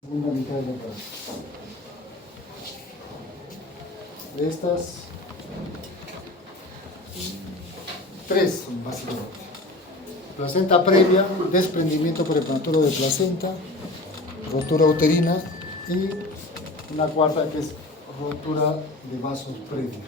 segunda mitad del caso. De estas, tres son básicamente. Placenta previa, desprendimiento prematuro de placenta, rotura uterina y una cuarta que es rotura de vasos previa.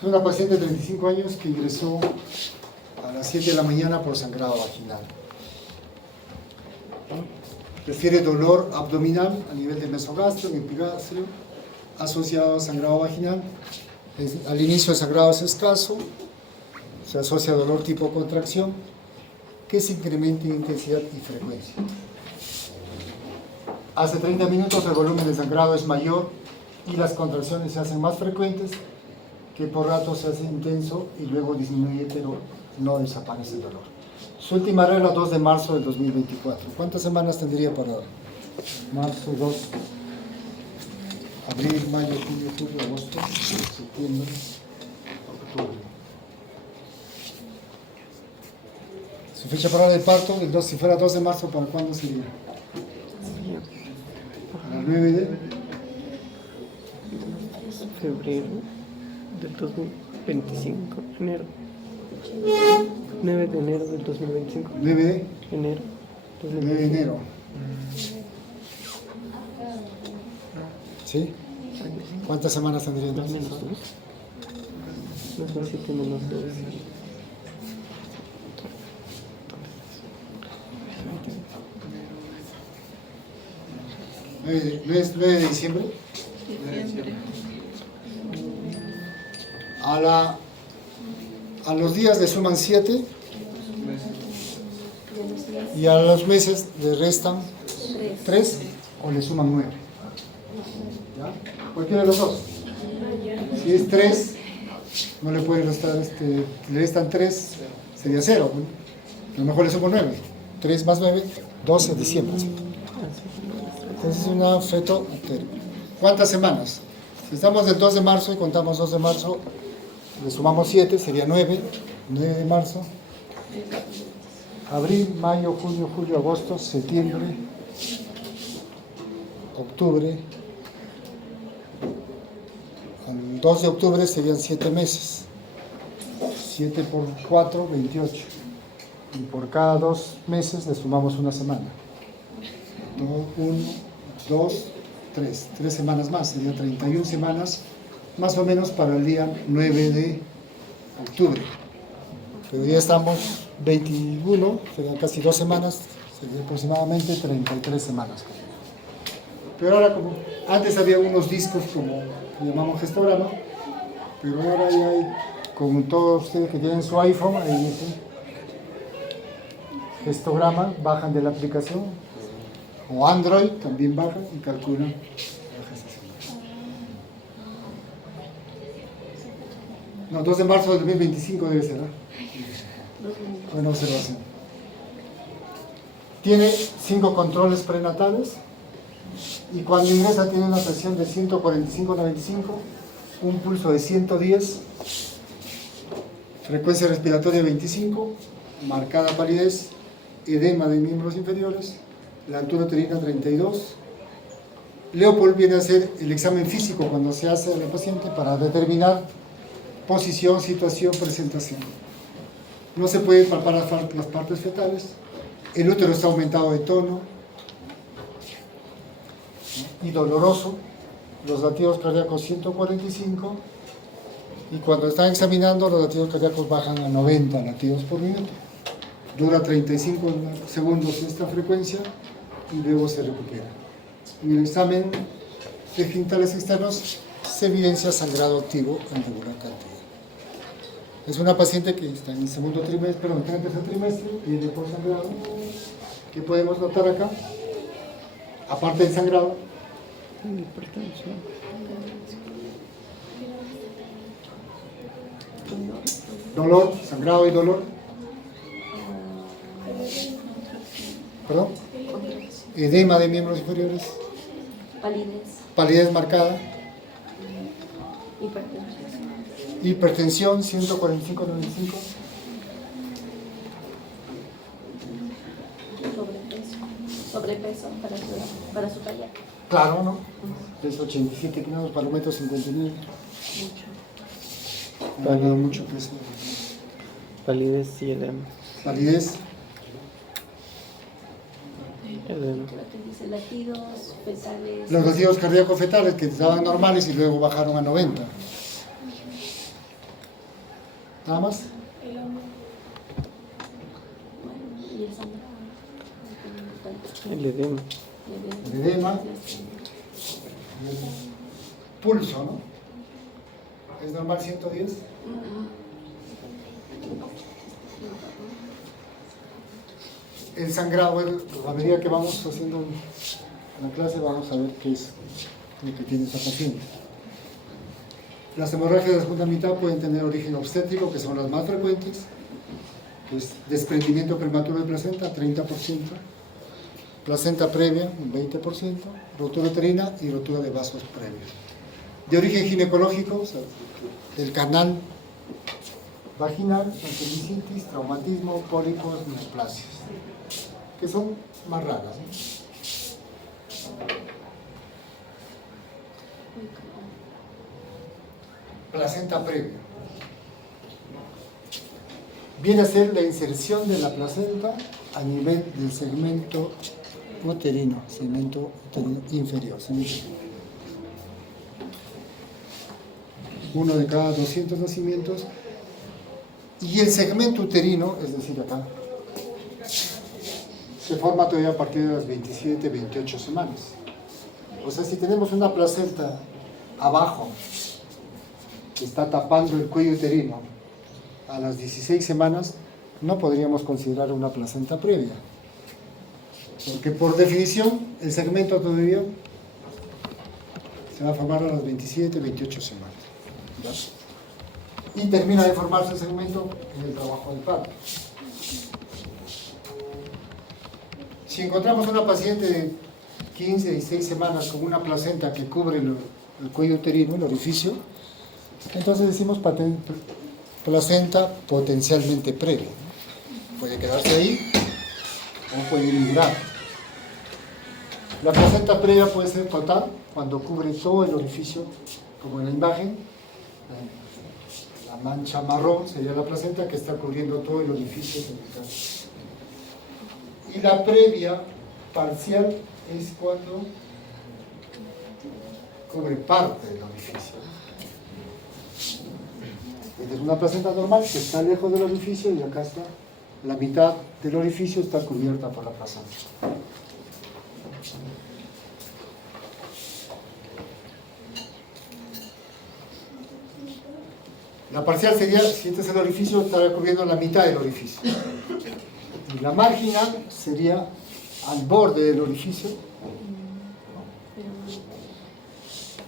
Es una paciente de 35 años que ingresó a las 7 de la mañana por sangrado vaginal. Refiere dolor abdominal a nivel de mesogástrico, epigástrico, asociado a sangrado vaginal. Al inicio el sangrado es escaso, se asocia a dolor tipo contracción, que se incrementa en intensidad y frecuencia. Hace 30 minutos el volumen de sangrado es mayor y las contracciones se hacen más frecuentes, que por rato se hace intenso y luego disminuye, pero no desaparece el dolor. Su última regla, 2 de marzo del 2024. ¿Cuántas semanas tendría para marzo, 2, abril, mayo, junio, julio, agosto, septiembre, octubre? Su fecha para el parto, si fuera 2 de marzo, ¿para cuándo sería? Para el 9 de febrero del 2025, enero. 9 de enero del 2025. 9 de Enero. 9 de enero. ¿Sí? ¿Cuántas semanas tendría 2 entonces? menos 2. Más de 7 menos 2. 9 de diciembre. A los días le suman 7 y a los meses le restan 3 o le suman 9. ¿Ya? Cualquiera de los dos. Si es 3, no le pueden restar, le restan 3, sería 0. ¿No? A lo mejor le sumo 9. 3 más 9, 12 de diciembre. Entonces es un feto utero. ¿Cuántas semanas? Si estamos del 2 de marzo y contamos 2 de marzo, le sumamos 7, sería 9 de marzo. Abril, mayo, junio, julio, agosto, septiembre, octubre. El 2 de octubre serían 7 meses. 7 por 4, 28. Y por cada 2 meses le sumamos una semana. 1, 2, 3. 3 semanas más, serían 31 semanas, más o menos para el día 9 de octubre. Pero ya estamos 21, serían casi 2 semanas, serían aproximadamente 33 semanas. Pero ahora, como antes había unos discos como llamamos gestograma, pero ahora ya hay, con todos ustedes que tienen su iPhone, ahí dice gestograma, bajan de la aplicación, o Android también bajan y calculan. No, 2 de marzo del 2025 debe ser, ¿no? Buena observación. Tiene 5 controles prenatales y cuando ingresa tiene una presión de 145/95, un pulso de 110, frecuencia respiratoria 25, marcada palidez, edema de miembros inferiores, la altura uterina 32. Leopold viene a hacer el examen físico cuando se hace a la paciente para determinar posición, situación, presentación. No se pueden palpar las partes fetales. El útero está aumentado de tono y doloroso. Los latidos cardíacos 145 y cuando están examinando los latidos cardíacos bajan a 90 latidos por minuto. Dura 35 segundos esta frecuencia y luego se recupera. En el examen de genitales externos se evidencia sangrado activo en regular cantidad. Es una paciente que está en el segundo trimestre, perdón, está en el tercer trimestre, viene por sangrado. ¿Qué podemos notar acá? Aparte del sangrado, dolor, sangrado y dolor. ¿Perdón? Edema de miembros inferiores. Palidez marcada. Hipertensión. Hipertensión, 145/95. Sobrepeso para su talla. Claro, ¿no? Peso 87 kilos para 1,59 m. Ha ganado mucho peso. Palidez y edema. Palidez. Edema. Dice latidos fetales. Los latidos cardíacos fetales que estaban normales y luego bajaron a 90. ¿Nada más? Y el sangrado. El edema. El edema. El pulso, ¿no? ¿Es normal 110? El sangrado, a medida que vamos haciendo la clase vamos a ver qué es lo que tiene esa paciente. Las hemorragias de la segunda mitad pueden tener origen obstétrico, que son las más frecuentes, que es desprendimiento prematuro de placenta, 30%, placenta previa, un 20%, rotura uterina y rotura de vasos previos. De origen ginecológico, o sea, del canal vaginal, apendicitis, traumatismo, pólipos, neoplasias, que son más raras, ¿no? Placenta previa. Viene a ser la inserción de la placenta a nivel del segmento uterino inferior. Uno de cada 200 nacimientos. Y el segmento uterino, es decir, acá, se forma todavía a partir de las 27, 28 semanas. O sea, si tenemos una placenta abajo, que está tapando el cuello uterino, a las 16 semanas, no podríamos considerar una placenta previa. Porque por definición, el segmento todavía se va a formar a las 27, 28 semanas. ¿Ya? Y termina de formarse el segmento en el trabajo del parto. Si encontramos una paciente de 15, 16 semanas con una placenta que cubre el cuello uterino, el orificio, entonces decimos placenta potencialmente previa, ¿no? Puede quedarse ahí o puede migrar. La placenta previa puede ser total, cuando cubre todo el orificio, como en la imagen. La mancha marrón sería la placenta que está cubriendo todo el orificio cervical. Y la previa parcial es cuando cubre parte del orificio. Es una placenta normal que está lejos del orificio y acá está, la mitad del orificio está cubierta por la placenta. La parcial sería, si este es el orificio, estaría cubriendo la mitad del orificio. Y la marginal sería al borde del orificio,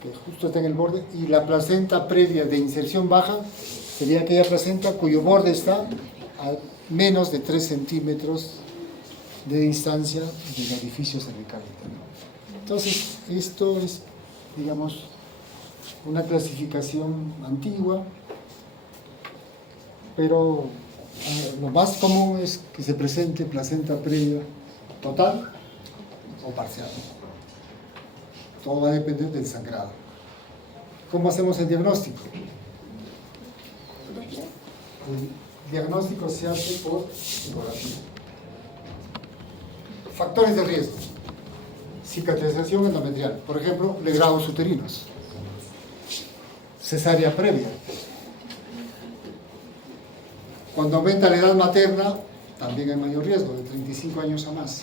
que justo está en el borde, y la placenta previa de inserción baja sería aquella placenta cuyo borde está a menos de 3 centímetros de distancia del orificio cervical. Entonces, esto es, digamos, una clasificación antigua, pero lo más común es que se presente placenta previa total o parcial. Todo va a depender del sangrado. ¿Cómo hacemos el diagnóstico? El diagnóstico se hace por ecografía. Factores de riesgo. Cicatrización endometrial. Por ejemplo, legrados uterinos. Cesárea previa. Cuando aumenta la edad materna, también hay mayor riesgo, de 35 años a más.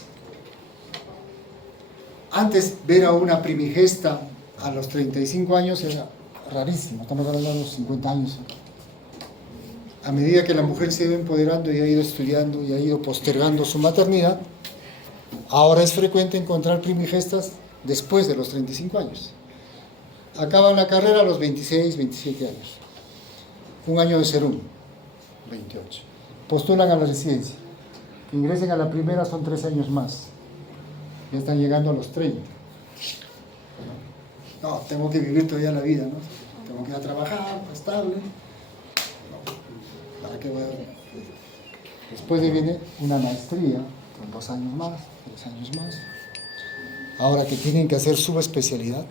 Antes, ver a una primigesta a los 35 años era rarísimo, estamos hablando de los 50 años. A medida que la mujer se iba empoderando y ha ido estudiando y ha ido postergando su maternidad, ahora es frecuente encontrar primigestas después de los 35 años. Acaban la carrera a los 26, 27 años. Un año de serum, 28. Postulan a la residencia. Que ingresen a la primera son 3 años más. Ya están llegando a los 30. No, tengo que vivir todavía la vida, ¿no? Tengo que ir a trabajar, estable. No, ¿para qué voy a...? Después de viene una maestría, con 2 años más, 3 años más. Ahora que tienen que hacer subespecialidad,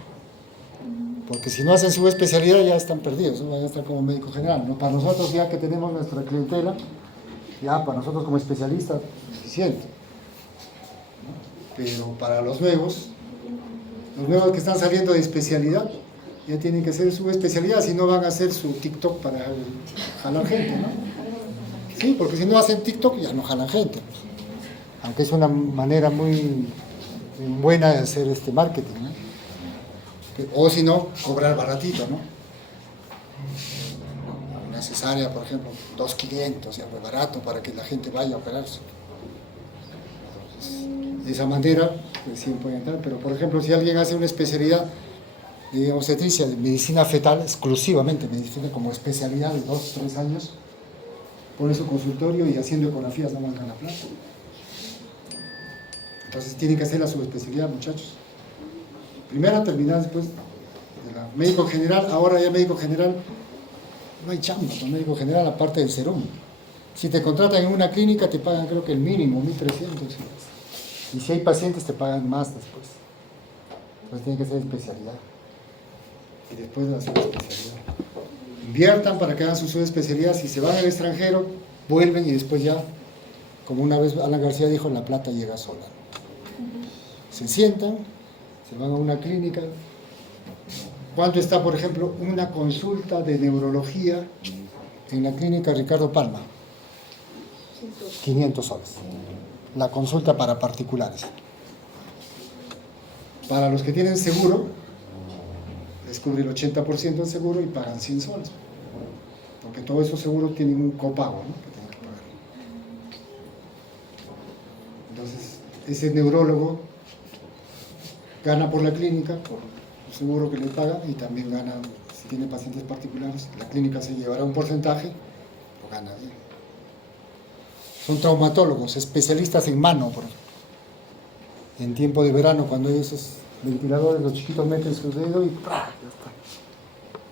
porque si no hacen subespecialidad ya están perdidos, ¿no? Van a estar como médico general, ¿no? Para nosotros ya que tenemos nuestra clientela, ya para nosotros como especialistas, suficiente, ¿no? Pero para los nuevos que están saliendo de especialidad, ya tienen que hacer subespecialidad, si no van a hacer su TikTok para jalar gente, ¿no? Sí, porque si no hacen TikTok ya no jalan gente, pues. Aunque es una manera muy buena de hacer este marketing, ¿no? O si no, cobrar baratito, ¿no? Una cesárea, por ejemplo, 2.500, ya muy barato para que la gente vaya a operarse. Entonces, de esa manera, pues sí pueden entrar, pero por ejemplo, si alguien hace una especialidad de obstetricia, de medicina fetal, exclusivamente medicina como especialidad de 2 o 3 años, pone su consultorio y haciendo ecografías no gana plata. Entonces tienen que hacer la subespecialidad, muchachos. Primero terminar después de la médico general, ahora ya médico general, no hay chamba con médico general aparte del serum. Si te contratan en una clínica te pagan creo que el mínimo, 1.300. Y si hay pacientes te pagan más después. Entonces tienen que hacer especialidad. Y después de la subespecialidad. Inviertan para que hagan su subespecialidad. Si se van al extranjero, vuelven y después ya, como una vez Alan García dijo, la plata llega sola. Se sientan, se van a una clínica. ¿Cuánto está, por ejemplo, una consulta de neurología en la clínica Ricardo Palma? 500 soles. La consulta para particulares. Para los que tienen seguro, les cubre el 80% del seguro y pagan 100 soles. Porque todos esos seguros tienen un copago, ¿no? Que tienen que pagar. Entonces, ese neurólogo gana por la clínica, por el seguro que le paga, y también gana, si tiene pacientes particulares, la clínica se llevará un porcentaje, lo gana bien. Son traumatólogos, especialistas en mano, por ejemplo. En tiempo de verano, cuando hay esos ventiladores, los chiquitos meten su dedo y ¡prá! Ya está.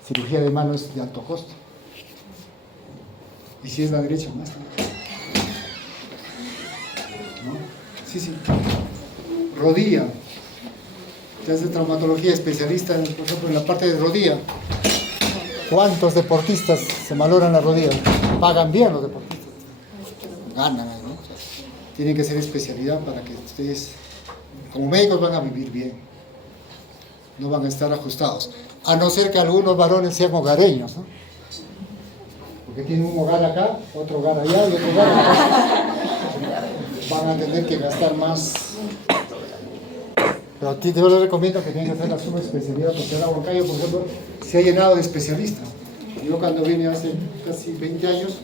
Cirugía de mano es de alto costo. Y si es la derecha, más. ¿No? Sí, sí. Rodilla. Te hace traumatología, especialista, por ejemplo, en la parte de rodilla. ¿Cuántos deportistas se valoran la rodilla? Pagan bien los deportistas. Ganan, ¿no? Tienen que ser especialidad para que ustedes, como médicos, van a vivir bien. No van a estar ajustados. A no ser que algunos varones sean hogareños, ¿no? Porque tienen un hogar acá, otro hogar allá y otro hogar acá. Van a tener que gastar más. Pero yo les recomiendo que tengan que hacer la subespecialidad, porque ahora Huancayo, por ejemplo, se ha llenado de especialistas. Yo cuando vine hace casi 20 años,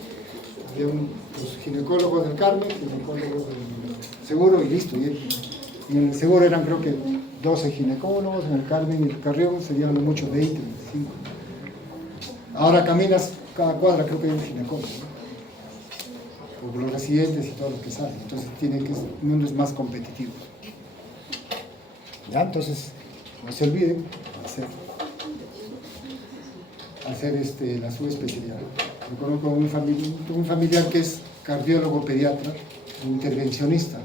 había los ginecólogos del Carmen, ginecólogos del Seguro y listo. Y en el Seguro eran creo que 12 ginecólogos, en el Carmen y el Carrión serían mucho 20, 25. Ahora caminas cada cuadra, creo que hay un ginecólogo, ¿no? Por los residentes y todos los que salen. Entonces el mundo es más competitivo. ¿Ya? Entonces, no se olviden hacer la subespecialidad. Yo conozco un familiar que es cardiólogo pediatra, un intervencionista.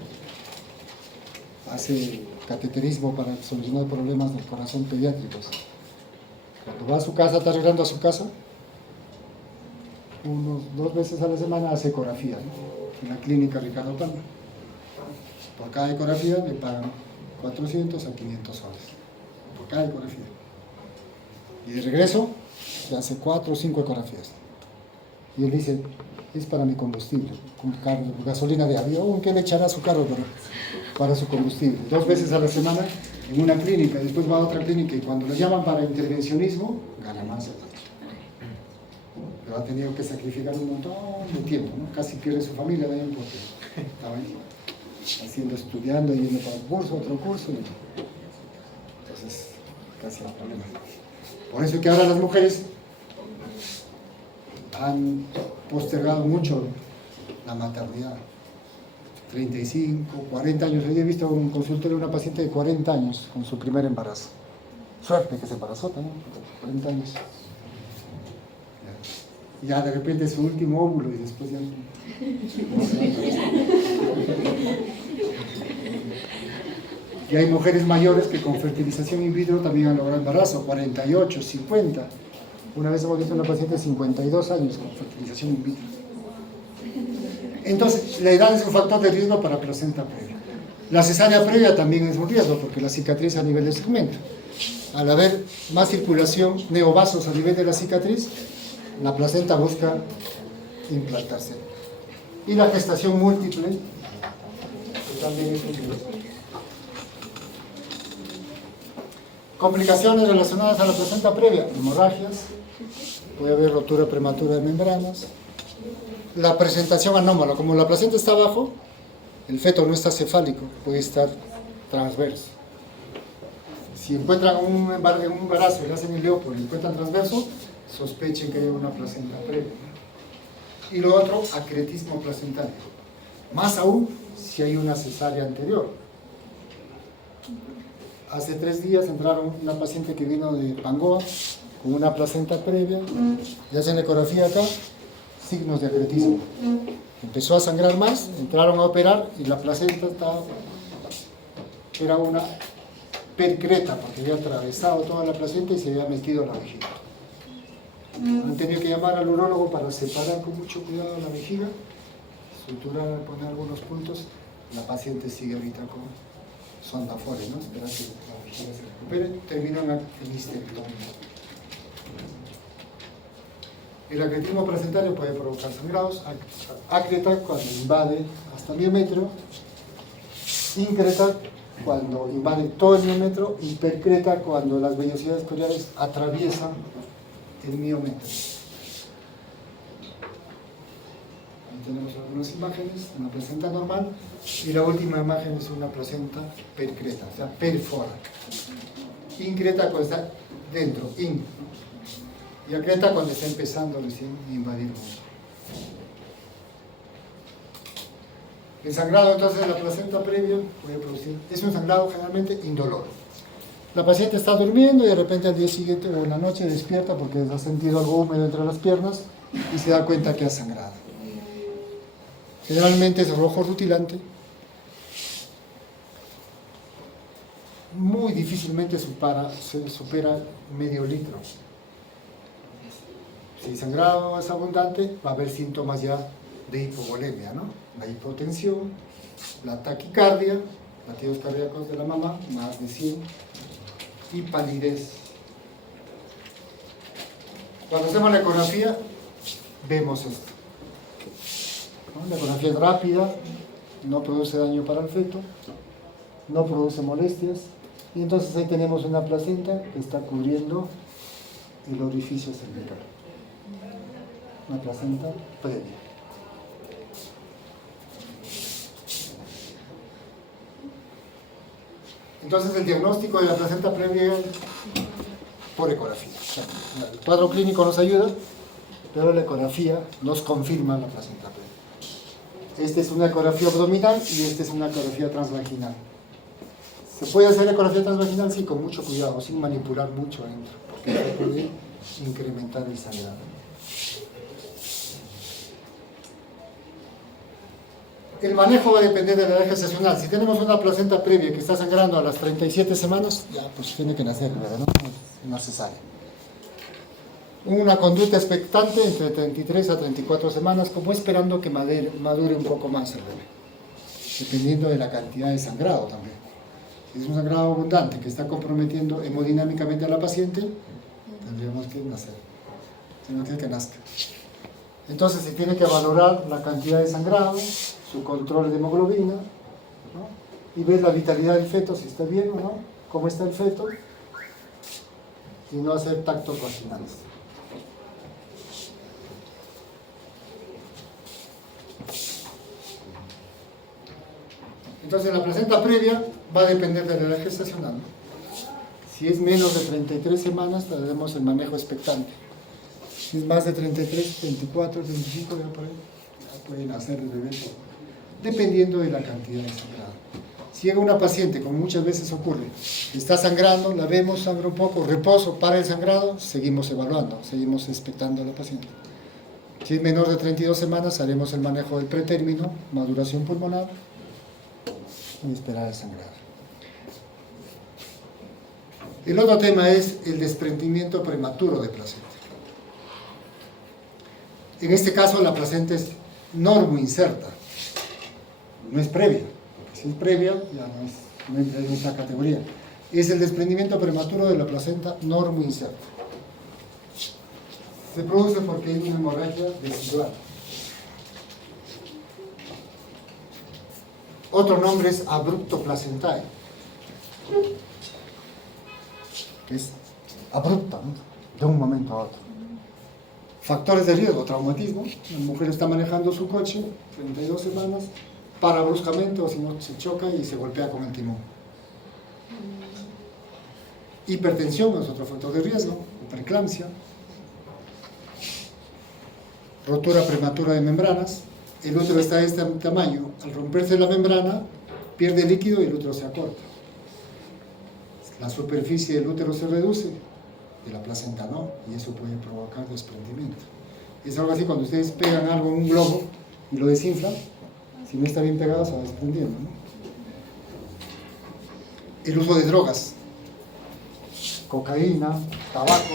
Hace cateterismo para solucionar problemas del corazón pediátricos. Cuando va a su casa, está arreglando a su casa, unos 2 veces a la semana hace ecografía, ¿no? En la clínica Ricardo Palma. Por cada ecografía le pagan 400 a 500 soles. Por cada ecografía. Y de regreso, se hace 4 o 5 ecografías. Y él dice, es para mi combustible, con gasolina de avión, ¿qué le echará a su carro para su combustible? 2 veces a la semana en una clínica, después va a otra clínica y cuando le llaman para intervencionismo, gana más. Pero ha tenido que sacrificar un montón de tiempo, ¿no? Casi pierde su familia también porque estaba ahí estudiando, yendo para un curso, otro curso. Entonces, casi hay problemas. Por eso es que ahora las mujeres han postergado mucho la maternidad. 35, 40 años. Hoy he visto un consultorio de una paciente de 40 años con su primer embarazo. Suerte que se embarazó también, 40 años. Ya de repente es su último óvulo y después ya... Y hay mujeres mayores que con fertilización in vitro también han logrado embarazo, 48, 50. Una vez hemos visto una paciente de 52 años con fertilización in vitro. Entonces, la edad es un factor de riesgo para placenta previa. La cesárea previa también es un riesgo porque la cicatriz a nivel del segmento. Al haber más circulación, neovasos a nivel de la cicatriz, la placenta busca implantarse. Y la gestación múltiple, que también es un riesgo. Complicaciones relacionadas a la placenta previa, hemorragias, puede haber rotura prematura de membranas. La presentación anómala, como la placenta está abajo, el feto no está cefálico, puede estar transverso. Si encuentran un embarazo y le hacen el Leopold y lo encuentran transverso, sospechen que hay una placenta previa. Y lo otro, acretismo placentario. Más aún si hay una cesárea anterior. Hace 3 días entraron una paciente que vino de Pangoa con una placenta previa, le hacen la ecografía acá, signos de acretismo. Empezó a sangrar más, entraron a operar y la placenta era una percreta porque había atravesado toda la placenta y se había metido a la vejiga. Han tenido que llamar al urólogo para separar con mucho cuidado la vejiga, suturar, poner algunos puntos. La paciente sigue ahorita con sonda fore, ¿no? Espera que la vejiga se recupere. Termina en histerectomía. El acretismo placentario puede provocar sangrados. Acreta cuando invade hasta el miometrio. Increta cuando invade todo el miometrio. Y percreta cuando las vellosidades ciliares atraviesan el miometrio. Ahí tenemos algunas imágenes, una placenta normal y la última imagen es una placenta percreta, o sea, perfora. Increta cuando está dentro, y acreta cuando está empezando recién a invadir mucho. El sangrado entonces de la placenta previa puede producir, es un sangrado generalmente indoloro. La paciente está durmiendo y de repente al día siguiente o en la noche despierta porque ha sentido algo húmedo entre las piernas y se da cuenta que ha sangrado. Generalmente es rojo rutilante. Muy difícilmente supera medio litro. Si el sangrado es abundante, va a haber síntomas ya de hipovolemia, ¿no? La hipotensión, la taquicardia, latidos cardíacos de la mamá, más de 100, y palidez. Cuando hacemos la ecografía, vemos esto. ¿No? La ecografía es rápida, no produce daño para el feto, no produce molestias, y entonces ahí tenemos una placenta que está cubriendo el orificio cervical. Una placenta previa. Entonces el diagnóstico de la placenta previa por ecografía. O sea, el cuadro clínico nos ayuda, pero la ecografía nos confirma la placenta previa. Esta es una ecografía abdominal y esta es una ecografía transvaginal. ¿Se puede hacer ecografía transvaginal? Sí, con mucho cuidado, sin manipular mucho adentro, porque se puede incrementar el sangrado. El manejo va a depender de la edad gestacional. Si tenemos una placenta previa que está sangrando a las 37 semanas, ya pues tiene que nacer, ¿verdad? ¿No? Una cesárea. Una conducta expectante entre 33 a 34 semanas, como esperando que madure un poco más el bebé, dependiendo de la cantidad de sangrado también. Si es un sangrado abundante que está comprometiendo hemodinámicamente a la paciente, tendríamos que nacer. Tenemos que nazca. Entonces se tiene que valorar la cantidad de sangrado, su control de hemoglobina, ¿no? Y ver la vitalidad del feto, si está bien o no, cómo está el feto, y no hacer tactos vaginales. Entonces la placenta previa va a depender de la edad gestacional, ¿no? Si es menos de 33 semanas, tendremos el manejo expectante. Si es más de 33, 24, 35, ya por ahí, ya pueden nacer el bebé, dependiendo de la cantidad de sangrado. Si llega una paciente, como muchas veces ocurre, está sangrando, la vemos, sangra un poco, reposo, para el sangrado, seguimos evaluando, seguimos expectando a la paciente. Si es menor de 32 semanas, haremos el manejo del pretérmino, maduración pulmonar y esperar el sangrado. El otro tema es el desprendimiento prematuro de placenta. En este caso, la placenta es normoinserta, no es previa. Si es previa, ya no entra en esta categoría. Es el desprendimiento prematuro de la placenta normoinserta. Se produce porque hay una hemorragia residual. Otro nombre es abrupto placentae, que es abrupta, ¿no? De un momento a otro. Factores de riesgo, traumatismo. La mujer está manejando su coche, 32 semanas, para bruscamente o si no se choca y se golpea con el timón. Hipertensión es otro factor de riesgo, preeclampsia. Rotura prematura de membranas. El útero está de este tamaño. Al romperse la membrana, pierde líquido y el útero se acorta. La superficie del útero se reduce, de la placenta no, y eso puede provocar desprendimiento. Es algo así cuando ustedes pegan algo en un globo y lo desinflan, si no está bien pegado se va desprendiendo, ¿no? El uso de drogas, cocaína, tabaco,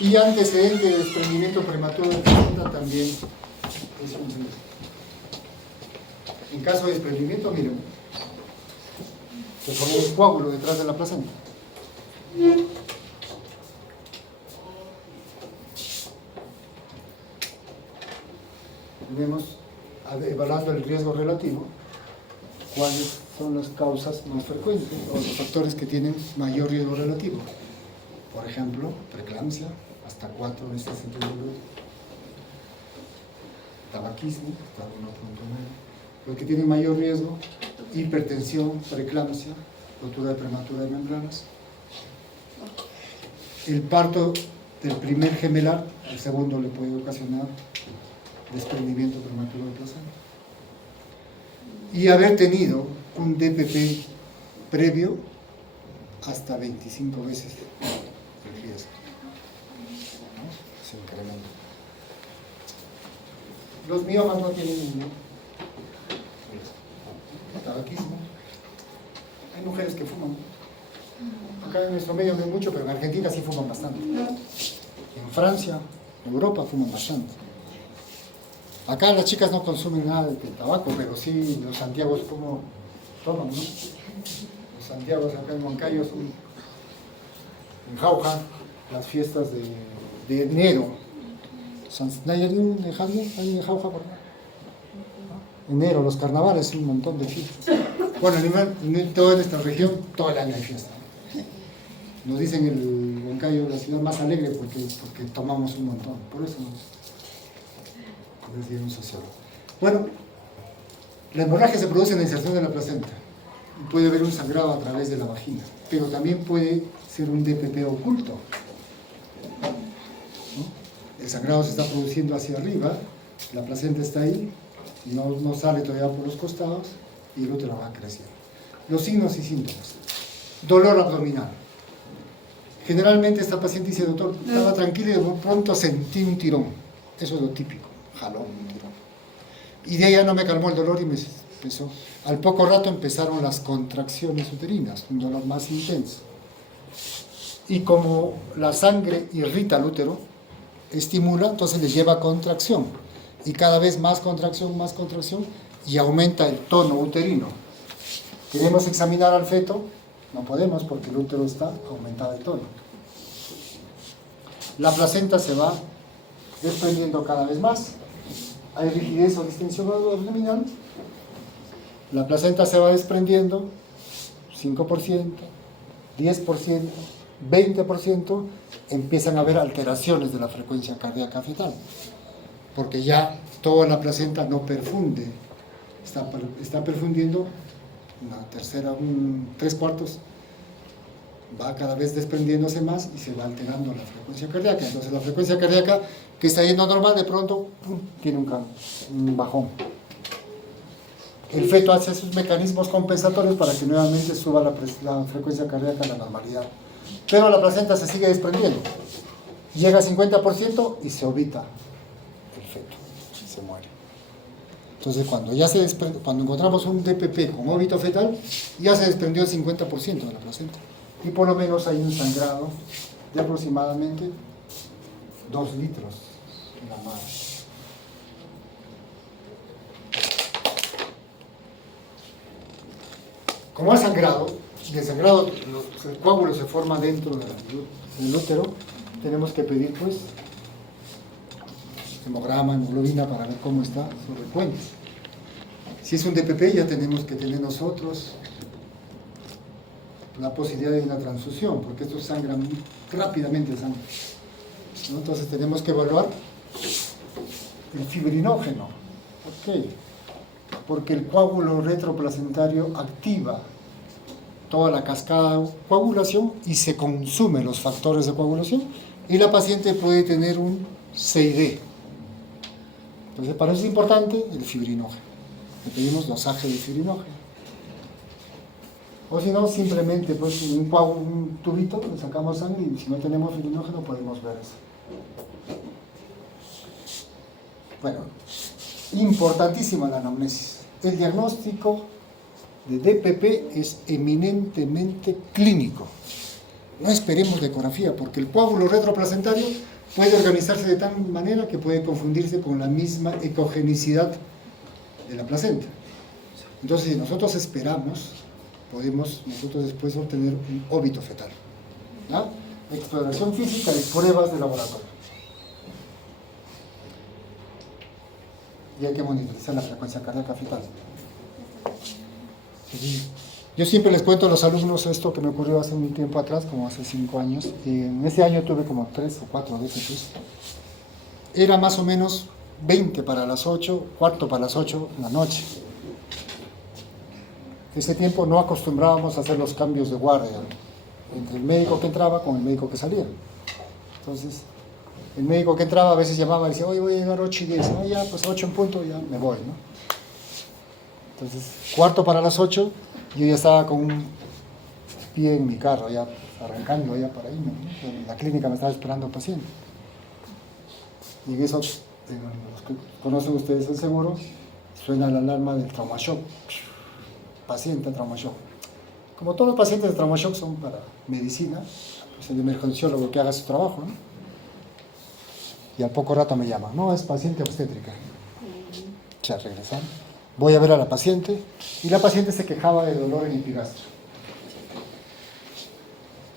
y antecedente de desprendimiento prematuro de placenta también es un riesgo. En caso de desprendimiento, miren, se pone un coágulo detrás de la placenta. Vemos, evaluando el riesgo relativo, cuáles son las causas más frecuentes o los factores que tienen mayor riesgo relativo. Por ejemplo, preeclampsia, hasta 4 veces el riesgo. Tabaquismo, hasta 1.9. Los que tienen mayor riesgo, hipertensión, preeclampsia, rotura prematura de membranas. El parto del primer gemelar, el segundo le puede ocasionar desprendimiento prematuro de placenta. Y haber tenido un DPP previo hasta 25 veces el riesgo, ¿no? Se incrementa. Los miomas no tienen ningún tabaquismo. Hay mujeres que fuman. Acá en nuestro medio no hay mucho, pero en Argentina sí fuman bastante. En Francia, en Europa fuman bastante. Acá las chicas no consumen nada de tabaco, pero sí los santiagos como toman, ¿no? Los santiagos acá en Huancayo son en Jauja, las fiestas de enero. ¿Hay alguien de Javier? ¿Alguien de Jauja por acá? Enero, los carnavales, un montón de fiestas. Bueno, en toda esta región, todo el año hay fiesta. Nos dicen el Huancayo la ciudad más alegre porque tomamos un montón. Por eso decía un sociólogo. Bueno, la hemorragia se produce en la inserción de la placenta. Y puede haber un sangrado a través de la vagina, pero también puede ser un DPP oculto, ¿no? El sangrado se está produciendo hacia arriba, la placenta está ahí, no sale todavía por los costados y el útero va creciendo. Los signos y síntomas. Dolor abdominal. Generalmente esta paciente dice, doctor, estaba tranquila y de pronto sentí un tirón. Eso es lo típico, jalón, un tirón. Y de ahí ya no me calmó el dolor y me empezó. Al poco rato empezaron las contracciones uterinas, un dolor más intenso. Y como la sangre irrita al útero, estimula, entonces le lleva a contracción. Y cada vez más contracción, y aumenta el tono uterino. Queremos examinar al feto, no podemos porque el útero está aumentado el tono. La placenta se va desprendiendo cada vez más. Hay rigidez o distensión abdominal. La placenta se va desprendiendo 5%, 10%, 20%. Empiezan a haber alteraciones de la frecuencia cardíaca fetal, porque ya toda la placenta no perfunde, está perfundiendo una tercera, un 3/4, va cada vez desprendiéndose más y se va alterando la frecuencia cardíaca. Entonces la frecuencia cardíaca que está yendo normal, de pronto ¡pum!, tiene un bajón. el feto hace esos mecanismos compensatorios para que nuevamente suba la frecuencia cardíaca a la normalidad. Pero la placenta se sigue desprendiendo. Llega a 50% y se ovita el feto, se muere. Entonces, cuando encontramos un DPP con óbito fetal, ya se desprendió el 50% de la placenta. Y por lo menos hay un sangrado de aproximadamente 2 litros en la madre. Como ha sangrado, y el sangrado, el coágulo se forma dentro del útero, tenemos que pedir, pues, hemograma, hemoglobina para ver cómo está su recuento. Si es un DPP, ya tenemos que tener nosotros la posibilidad de una transfusión, porque esto sangra muy rápidamente sangre, ¿no? Entonces tenemos que evaluar el fibrinógeno. ¿Por qué? Porque el coágulo retroplacentario activa toda la cascada de coagulación y se consume los factores de coagulación y la paciente puede tener un CID. Entonces, para eso es importante el fibrinógeno. Le pedimos dosaje de fibrinógeno. O si no, simplemente pues un tubito, le sacamos sangre y si no tenemos fibrinógeno podemos ver eso. Bueno, importantísima la anamnesis. El diagnóstico de DPP es eminentemente clínico. No esperemos la ecografía, porque el coágulo retroplacentario puede organizarse de tal manera que puede confundirse con la misma ecogenicidad de la placenta. Entonces, si nosotros esperamos, podemos nosotros después obtener un óbito fetal. ¿Ya? Exploración física y pruebas de laboratorio. Y hay que monitorizar la frecuencia cardíaca fetal. Yo siempre les cuento a los alumnos esto que me ocurrió hace un tiempo atrás, como hace 5 años. Y en ese año tuve como 3 o 4 DPPs. Era más o menos 20 para las 8, cuarto para las 8 en la noche. Ese tiempo no acostumbrábamos a hacer los cambios de guardia entre el médico que entraba con el médico que salía. Entonces, el médico que entraba a veces llamaba y decía, oye, voy a llegar 8 y 10. No, ya, pues 8 en punto, ya me voy, ¿no? Entonces, cuarto para las 8, yo ya estaba con un pie en mi carro, ya arrancando ya para irme, ¿no? En la clínica me estaba esperando el paciente. Y en eso, los que conocen ustedes el seguro, suena la alarma del traumashock. Paciente traumashock. Como todos los pacientes de traumashock son para medicina, pues el emergenciólogo que haga su trabajo, ¿no? Y al poco rato me llama, no, es paciente obstétrica. Ya regresan. Voy a ver a la paciente y la paciente se quejaba de dolor en el epigastro.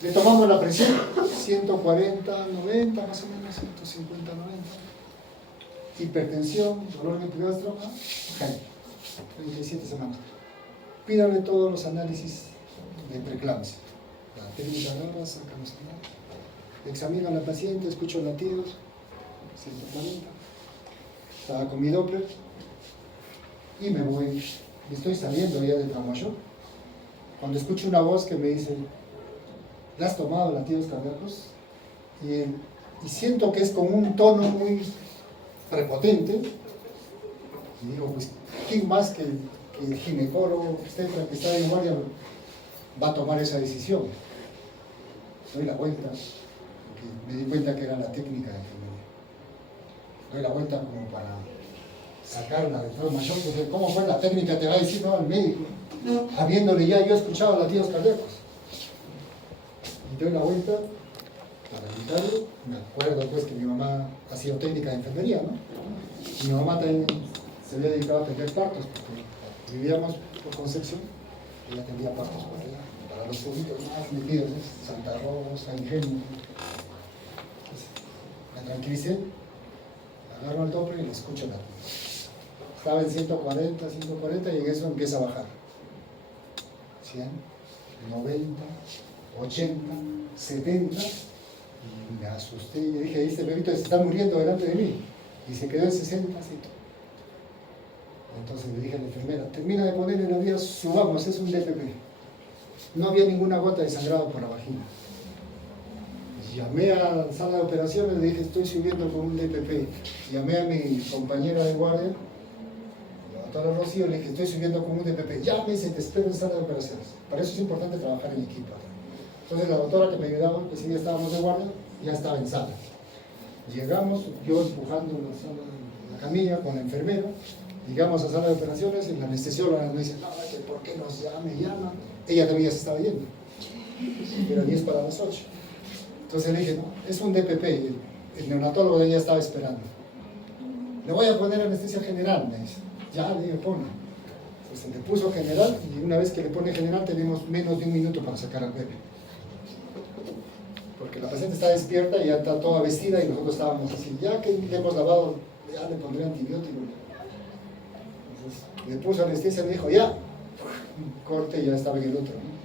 Le tomamos la presión, 140, 90, más o menos, 150, 90. Hipertensión, dolor en el epigastro, genio, 37 semanas. Pídale todos los análisis de preeclampsia. La técnica agarra, sacamos análisis. Examino a la paciente, escucho latidos, 140. Estaba con mi Doppler. Y me voy, estoy saliendo ya del traumashock, cuando escucho una voz que me dice, ¿le has tomado latidos cardíacos? Y siento que es con un tono muy prepotente, y digo, pues, ¿quién más que el ginecólogo obstetra que está en guardia va a tomar esa decisión? Doy la vuelta, porque me di cuenta que era la técnica de enfermería. Doy la vuelta como para sacarla del traumashock, porque ¿cómo fue la técnica? Te va a decir, no, al médico, habiéndole ya yo escuchado latidos cardíacos. Y doy la vuelta para evitarlo. Me acuerdo pues que mi mamá ha sido técnica de enfermería, ¿no? Y mi mamá también se había dedicado a atender partos, porque vivíamos por Concepción, ella atendía partos por allá. Para los pueblitos más metidos, Santa Rosa, Ingenio. Entonces, me tranquilicé, agarro el Doppler y le escucho latidos. Estaba en 140, 140 y en eso empieza a bajar. 100, 90, 80, 70. Y me asusté y dije, este bebito se está muriendo delante de mí. Y se quedó en 60, así. Entonces le dije a la enfermera, termina de ponerle la vía, subamos, es un DPP. No había ninguna gota de sangrado por la vagina. Llamé a la sala de operaciones y le dije, estoy subiendo con un DPP. Llamé a mi compañera de guardia, doctora Rocío, le dije, estoy subiendo con un DPP, ya me dice, te espero en sala de operaciones. Para eso es importante trabajar en equipo. Entonces la doctora que me ayudaba, que ese día estábamos de guardia, ya estaba en sala. Llegamos, yo empujando la camilla con la enfermera, llegamos a sala de operaciones y la anestesióloga me dice, no, que ¿por qué nos llama? Ella también ya se estaba yendo. Era 10 para las 8. Entonces le dije, no, es un DPP, el neonatólogo de ella estaba esperando. Le voy a poner anestesia general, me dice. Ya, le digo, pone. Pues se le puso general y una vez que le pone general tenemos menos de un minuto para sacar al bebé. Porque la paciente está despierta y ya está toda vestida y nosotros estábamos así, ya que le hemos lavado, ya le pondré antibiótico. Entonces, le puso anestesia y me dijo, ya, corte y ya estaba en el otro, ¿no?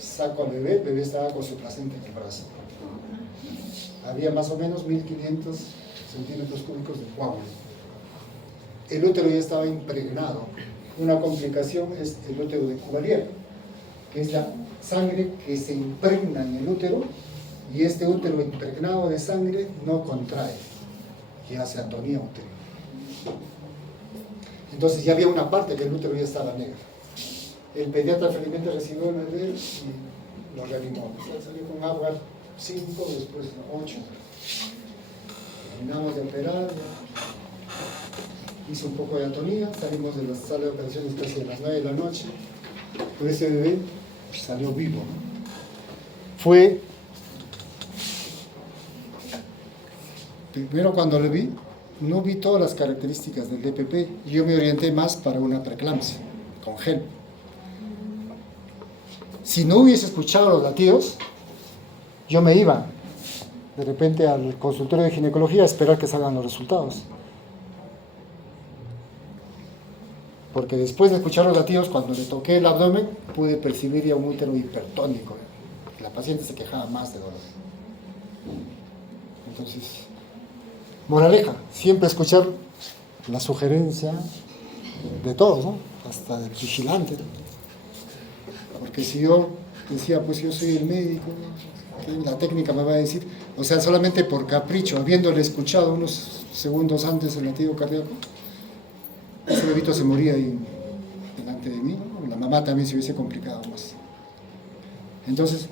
Saco al bebé, el bebé estaba con su placenta en el brazo. Había más o menos 1500 centímetros cúbicos de coágulo. El útero ya estaba impregnado. Una complicación es el útero de Cuvelier, que es la sangre que se impregna en el útero y este útero impregnado de sangre no contrae, que hace atonía uterina. Entonces ya había una parte que el útero ya estaba negro. El pediatra felizmente recibió el bebé y lo reanimó. Salió con agua 5, después 8. Terminamos de operar, hizo un poco de atonía, salimos de la sala de operaciones casi a las 9 de la noche. Pero ese bebé salió vivo, ¿no? Fue primero cuando lo vi, no vi todas las características del DPP y yo me orienté más para una preeclampsia con gel. Si no hubiese escuchado los latidos, yo me iba de repente al consultorio de ginecología a esperar que salgan los resultados. Porque después de escuchar los latidos, cuando le toqué el abdomen, pude percibir ya un útero hipertónico. La paciente se quejaba más de dolor. Entonces, moraleja, siempre escuchar la sugerencia de todos, ¿no? Hasta del vigilante, ¿no? Porque si yo decía, pues yo soy el médico, la técnica me va a decir, o sea, solamente por capricho, habiéndole escuchado unos segundos antes el latido cardíaco, ese bebito se moría ahí delante de mí, ¿no? La mamá también se hubiese complicado más. Entonces,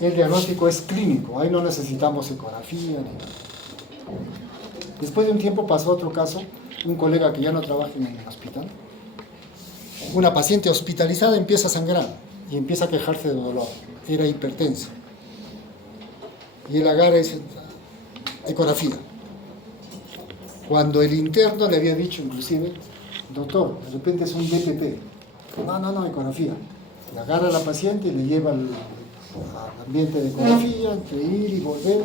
el diagnóstico es clínico, ahí no necesitamos ecografía ni nada. Después de un tiempo pasó otro caso, un colega que ya no trabaja en el hospital, una paciente hospitalizada empieza a sangrar y empieza a quejarse de dolor, era hipertensa. Y él agarra y dice, ecografía. Cuando el interno le había dicho inclusive, doctor, de repente es un DPP. No, ecografía. Le agarra a la paciente y le lleva al ambiente de ecografía, entre ir y volver,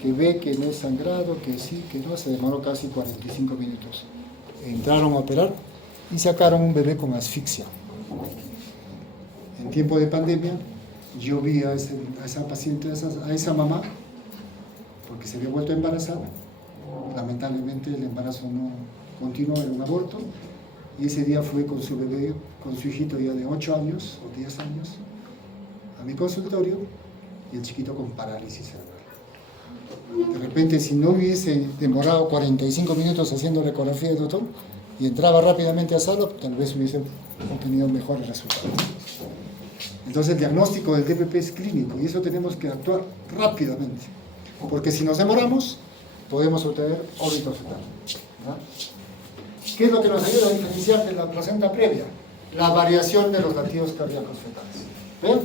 que ve que no es sangrado, que sí, que no, se demoró casi 45 minutos. Entraron a operar y sacaron un bebé con asfixia. En tiempo de pandemia, yo vi a esa paciente, a esa mamá, porque se había vuelto embarazada. Lamentablemente el embarazo no continuó, era un aborto, y ese día fue con su bebé, con su hijito ya de 8 años o 10 años, a mi consultorio, y el chiquito con parálisis cerebral. De repente, si no hubiese demorado 45 minutos haciendo la ecografía del doctor, y entraba rápidamente a sala, tal vez hubiese obtenido mejores resultados. Entonces el diagnóstico del DPP es clínico, y eso tenemos que actuar rápidamente, porque si nos demoramos, podemos obtener óbito fetal. ¿Verdad? ¿Qué es lo que nos ayuda a diferenciar de la placenta previa? La variación de los latidos cardíacos fetales. ¿Ven?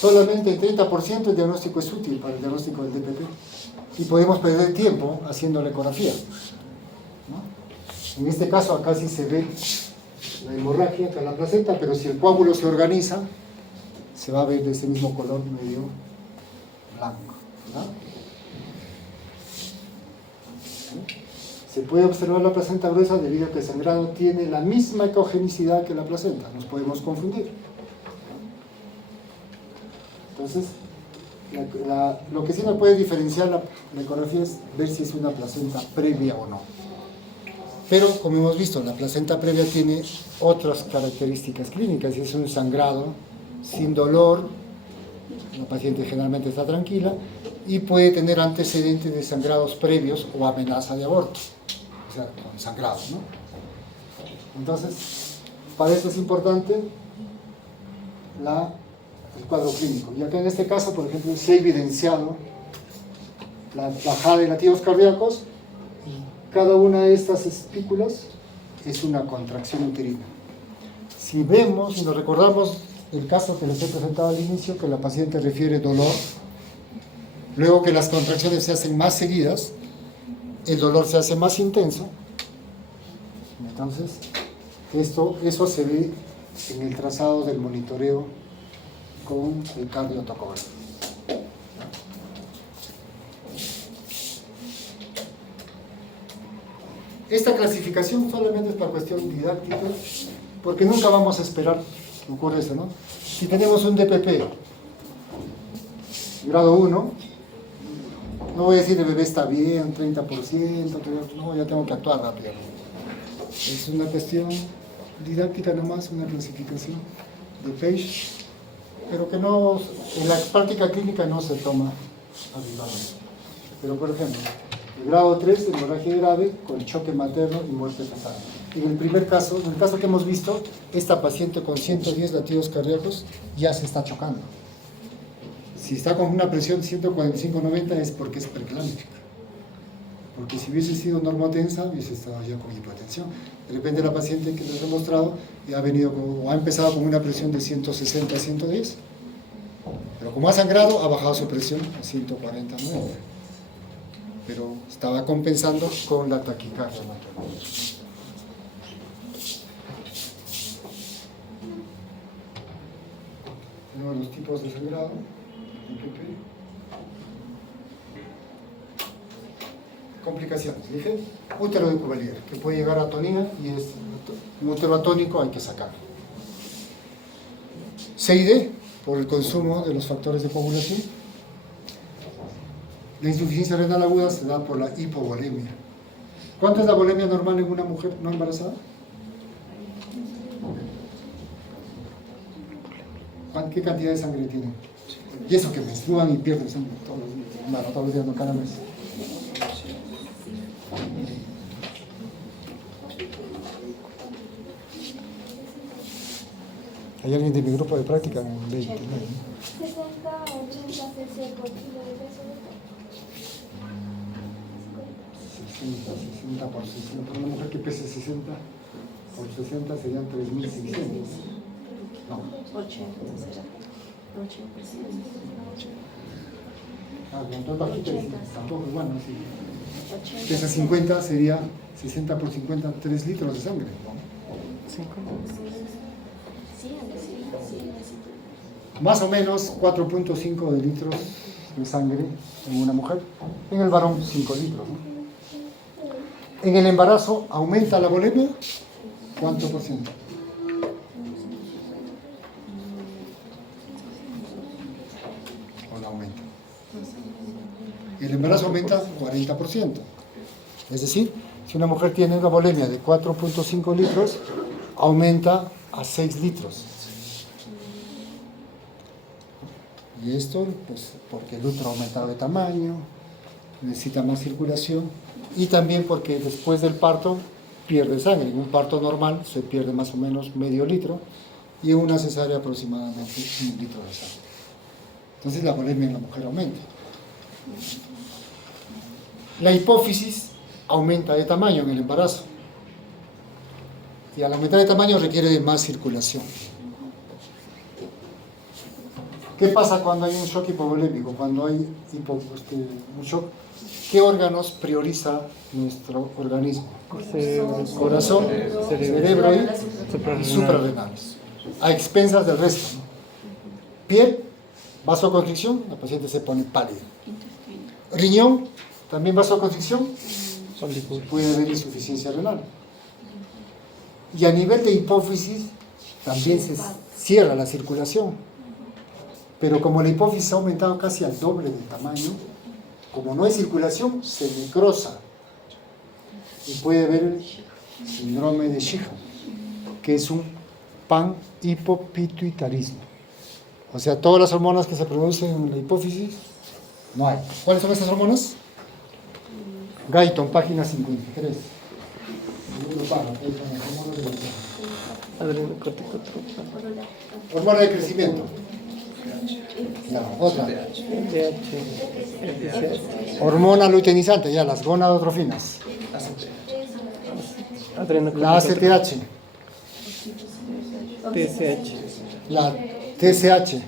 Solamente el 30% del diagnóstico es útil para el diagnóstico del DPP y podemos perder tiempo haciendo la ecografía, ¿no? En este caso acá sí se ve la hemorragia de la placenta, pero si el coágulo se organiza, se va a ver de ese mismo color medio blanco, ¿verdad? Se puede observar la placenta gruesa debido a que el sangrado tiene la misma ecogenicidad que la placenta, nos podemos confundir. Entonces, lo que sí nos puede diferenciar la ecografía es ver si es una placenta previa o no. Pero, como hemos visto, la placenta previa tiene otras características clínicas, es un sangrado sin dolor La paciente generalmente está tranquila y puede tener antecedentes de sangrados previos o amenaza de aborto, o sea, con sangrados, ¿no? Entonces, para esto es importante el cuadro clínico. Y acá en este caso, por ejemplo, se ha evidenciado la bajada de latidos cardíacos y cada una de estas espículas es una contracción uterina. Si vemos y nos recordamos el caso que les he presentado al inicio, que la paciente refiere dolor, luego que las contracciones se hacen más seguidas, el dolor se hace más intenso, entonces eso se ve en el trazado del monitoreo con el cardiotocógrafo. Esta clasificación solamente es para cuestión didáctica, porque nunca vamos a esperar que ocurra eso, ¿no? Si tenemos un DPP, grado 1, no voy a decir el bebé está bien, 30%, no, ya tengo que actuar rápido. Es una cuestión didáctica nomás, una clasificación de Page, pero que no, en la práctica clínica no se toma habitualmente. Pero por ejemplo, el grado 3, hemorragia grave con choque materno y muerte fetal. En el primer caso, en el caso que hemos visto, esta paciente con 110 latidos cardíacos ya se está chocando. Si está con una presión 145-90 es porque es preclántrica. Porque si hubiese sido normotensa, hubiese estado ya con hipotensión. De repente la paciente que les he mostrado ya ha empezado con una presión de 160-110, pero como ha sangrado, ha bajado su presión a 149. Pero estaba compensando con la taquicardia materna. Tenemos los tipos de sangrado. Complicaciones, dije, útero de Cuvelier, que puede llegar a atonía y es un útero atónico, hay que sacarlo. CID, por el consumo de los factores de coagulación. La insuficiencia renal aguda se da por la hipovolemia. ¿Cuánto es la volemia normal en una mujer no embarazada? ¿Qué cantidad de sangre tienen? Y eso que menstruan y pierden sangre todos los días. Bueno, todos los días, no, cada mes. ¿Hay alguien de mi grupo de práctica? En 20, ¿no? 60, 80 cc por kilo de peso. 60 por 60. Una mujer que pese 60 por 60 serían 3.600. No. 80 será. 80. Ah, con todo bajito, tampoco es bueno. Sí. 80. Pesa 50 sería 60 por 50, 3 litros de sangre. 5. Más o menos 4.5 de litros de sangre en una mujer. En el varón 5 litros, ¿no? En el embarazo aumenta la volemia. ¿Cuánto por ciento? ¿O no aumenta? El embarazo aumenta 40%. Es decir, si una mujer tiene una volemia de 4.5 litros, aumenta a 6 litros. Y esto, pues, porque el útero ha aumentado de tamaño, necesita más circulación, y también porque después del parto pierde sangre. En un parto normal se pierde más o menos medio litro, y en una cesárea aproximadamente 1 litro de sangre. Entonces la volemia en la mujer aumenta. La hipófisis aumenta de tamaño en el embarazo, y al aumentar de tamaño requiere de más circulación. ¿Qué pasa cuando hay un shock hipovolémico? Cuando hay un shock, ¿qué órganos prioriza nuestro organismo? Corazón, cerebro y suprarrenales, a expensas del resto, ¿no? Piel, vasoconstricción, la paciente se pone pálida. Riñón, también vasoconstricción, puede haber insuficiencia renal. Y a nivel de hipófisis, también se cierra la circulación. Pero como la hipófisis ha aumentado casi al doble de tamaño, como no hay circulación, se necrosa. Y puede haber el síndrome de Sheehan, que es un panhipopituitarismo. O sea, todas las hormonas que se producen en la hipófisis, no hay. ¿Cuáles son estas hormonas? Guyton, página 53. Adrenocorticotropa. Hormona de crecimiento. Ya, otra. LDH. LDH. Hormona luteinizante, ya, las gonadotrofinas. La Adrenocorticotropa. ACTH, TSH. la TSH.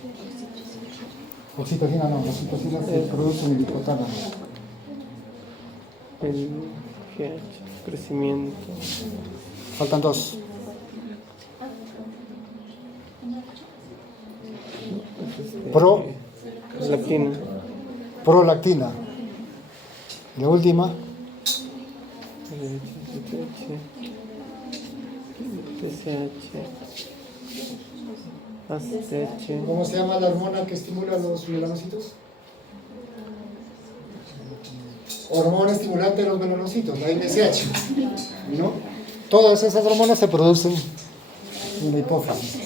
Oxitocina no, la oxitocina se produce en el hipotálamo. El GH. Crecimiento. Faltan dos. Pro. Lactina. Prolactina. Y la última, TSH. ACTH. ¿cómo se llama la hormona que estimula los melanocitos? Hormona estimulante de los melanocitos, la MSH. ¿No? Todas esas hormonas se producen en la hipófisis.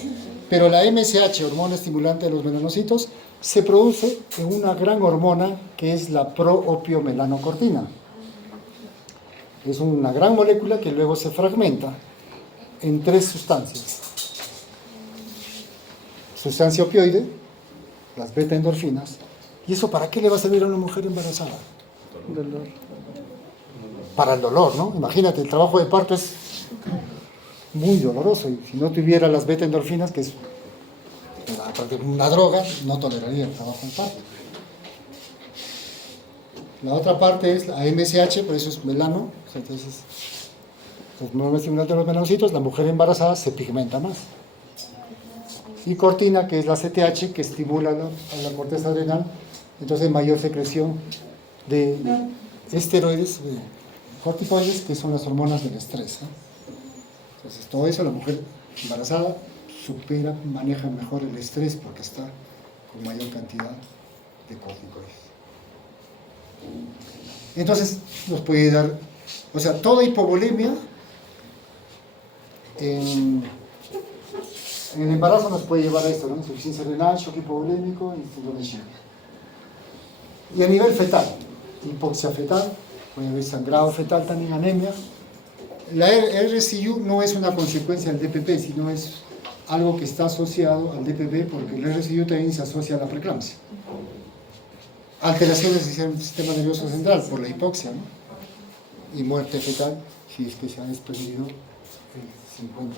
Pero la MSH, hormona estimulante de los melanocitos, se produce en una gran hormona que es la proopiomelanocortina. Es una gran molécula que luego se fragmenta en tres sustancias. Sustancia opioide, las beta-endorfinas. ¿Y eso para qué le va a servir a una mujer embarazada? Dolor. Para el dolor, ¿no? Imagínate, el trabajo de parto es muy doloroso y si no tuviera las beta-endorfinas, que es una droga, no toleraría el trabajo de parto. La otra parte es la MSH, por eso es melano, entonces, hormona estimulante de los melanocitos, la mujer embarazada se pigmenta más. Y cortina, que es la CTH, que estimula a la corteza adrenal, entonces mayor secreción de esteroides, de corticoides, que son las hormonas del estrés, ¿no? Entonces todo eso la mujer embarazada supera, maneja mejor el estrés porque está con mayor cantidad de corticoides. Entonces nos puede dar, o sea, toda hipovolemia en el embarazo nos puede llevar a esto, ¿no? Insuficiencia renal, shock hipovolémico y síndrome de Schill. Y a nivel fetal, hipoxia fetal, puede haber sangrado fetal, también anemia. La RSIU no es una consecuencia del DPP, sino es algo que está asociado al DPP porque el RSIU también se asocia a la preeclampsia. Alteraciones del sistema nervioso central por la hipoxia, ¿no? Y muerte fetal si es que se ha desprendido el 50%.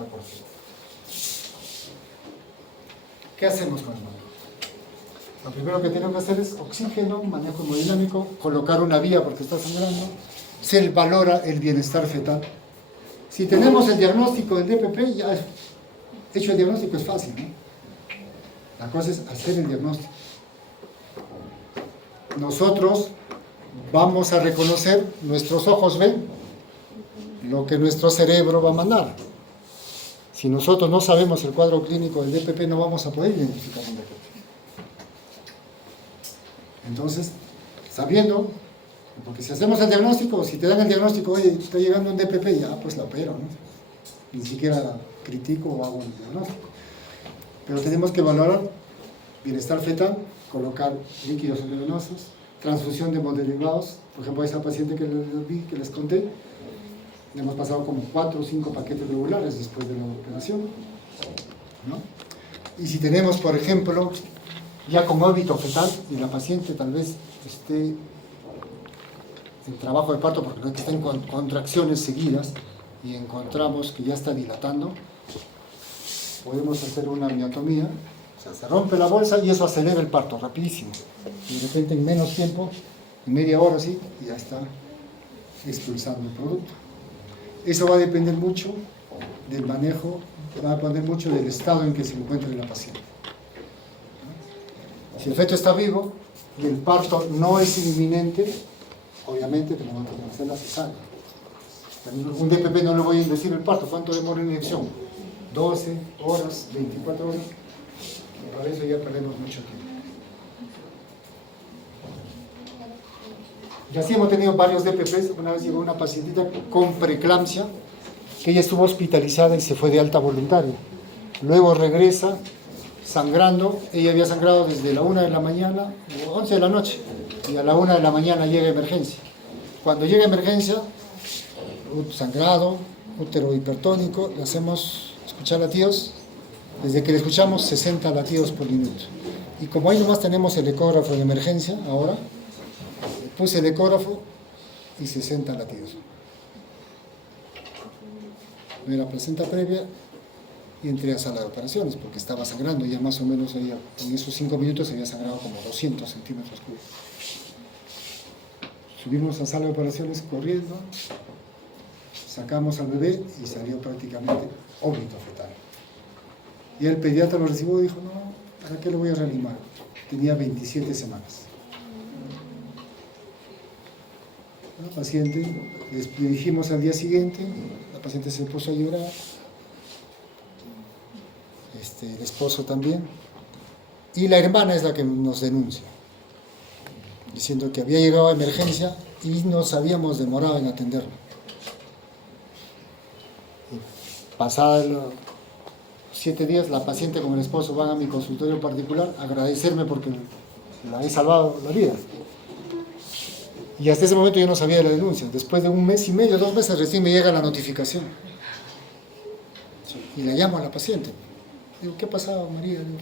¿Qué hacemos con el manejo? Lo primero que tenemos que hacer es oxígeno, manejo hemodinámico, colocar una vía porque está sangrando, se valora el bienestar fetal. Si tenemos el diagnóstico del DPP, ya hecho el diagnóstico es fácil, ¿no? La cosa es hacer el diagnóstico. Nosotros vamos a reconocer, nuestros ojos ven lo que nuestro cerebro va a mandar. Si nosotros no sabemos el cuadro clínico del DPP, no vamos a poder identificar un DPP. Entonces, sabiendo, porque si hacemos el diagnóstico, si te dan el diagnóstico, oye, está llegando un DPP, ya pues la opero, ¿no? Ni siquiera critico o hago el diagnóstico. Pero tenemos que valorar bienestar fetal, colocar líquidos endovenosos, transfusión de hemoderivados. Por ejemplo, a esa paciente que les vi, que les conté, le hemos pasado como 4 o 5 paquetes globulares después de la operación, ¿no? Y si tenemos, por ejemplo, ya con óbito fetal y la paciente tal vez esté en trabajo de parto porque no es que estén con contracciones seguidas y encontramos que ya está dilatando, podemos hacer una miotomía, o sea, se rompe la bolsa y eso acelera el parto rapidísimo. Y de repente en menos tiempo, en media hora así, ya está expulsando el producto. Eso va a depender mucho del manejo, va a depender mucho del estado en que se encuentre la paciente. Si el feto está vivo y el parto no es inminente, obviamente tenemos que hacer la cesárea. Un DPP no le voy a decir el parto, ¿cuánto demora una inyección? 12 horas, 24 horas, y para eso ya perdemos mucho tiempo. Y así hemos tenido varios DPPs. Una vez llegó una pacientita con preeclampsia, que ella estuvo hospitalizada y se fue de alta voluntaria. Luego regresa, sangrando. Ella había sangrado desde la 1 de la mañana, o 11 de la noche, y a la 1 de la mañana llega emergencia. Cuando llega emergencia, sangrado, útero hipertónico, le hacemos escuchar latidos. Desde que le escuchamos, 60 latidos por minuto. Y como ahí nomás tenemos el ecógrafo de emergencia, ahora, puse el ecógrafo y 60 latidos. De la placenta previa y entré a sala de operaciones porque estaba sangrando, ya más o menos en esos 5 minutos había sangrado como 200 centímetros cúbicos. Subimos a sala de operaciones corriendo, sacamos al bebé y salió prácticamente óbito fetal. Y el pediatra lo recibió y dijo, no, ¿para qué lo voy a reanimar? Tenía 27 semanas. La paciente, le dijimos al día siguiente, la paciente se puso a llorar, el esposo también, y la hermana es la que nos denuncia, diciendo que había llegado a emergencia y nos habíamos demorado en atenderlo. Pasados los 7 días, la paciente con el esposo van a mi consultorio particular a agradecerme porque la he salvado la vida. Y hasta ese momento yo no sabía de la denuncia. Después de 1 mes y medio, 2 meses, recién me llega la notificación. Y le llamo a la paciente. Digo, ¿qué ha pasado, María? Digo,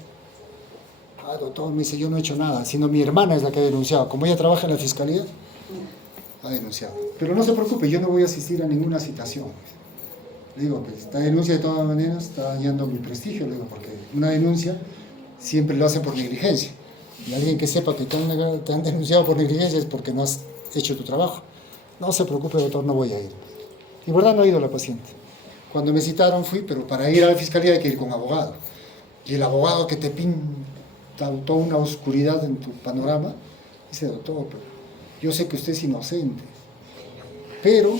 doctor, me dice, yo no he hecho nada, sino mi hermana es la que ha denunciado. Como ella trabaja en la fiscalía, ha denunciado. Pero no se preocupe, yo no voy a asistir a ninguna citación. Le digo, pues esta denuncia de todas maneras está dañando mi prestigio, le digo, porque una denuncia siempre lo hacen por negligencia. Y alguien que sepa que te han denunciado por negligencia es porque no has hecho tu trabajo. No se preocupe, doctor, no voy a ir. Y verdad no ha ido la paciente. Cuando me citaron fui, pero para ir a la fiscalía hay que ir con abogado. Y el abogado que te pinta toda una oscuridad en tu panorama, dice, doctor, pero yo sé que usted es inocente, pero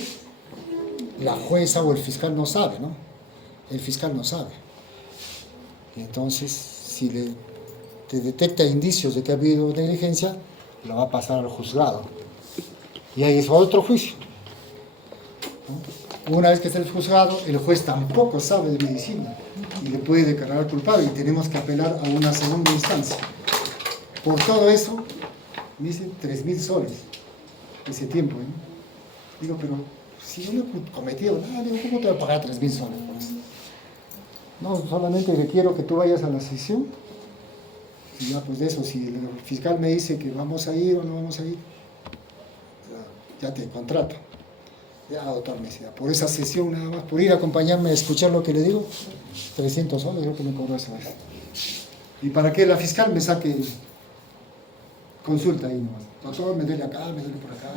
la jueza o el fiscal no sabe, ¿no? El fiscal no sabe. Y entonces, si te detecta indicios de que ha habido negligencia, lo va a pasar al juzgado. Y ahí es otro juicio, ¿no? Una vez que está el juzgado, el juez tampoco sabe de medicina y le puede declarar culpable y tenemos que apelar a una segunda instancia. Por todo eso, me dicen 3.000 soles ese tiempo, ¿no? Digo, pero si yo no he cometido nada, digo, ¿cómo te voy a pagar 3.000 soles por eso? No, solamente requiero que tú vayas a la sesión y ya pues de eso, si el fiscal me dice que vamos a ir o no vamos a ir, ya te contrato. Ya, doctor, me decía, por esa sesión nada más, por ir a acompañarme a escuchar lo que le digo, 300 soles, yo que me cobro esa vez. Y para que la fiscal me saque consulta ahí nomás. Doctor, me duele acá, me duele por acá.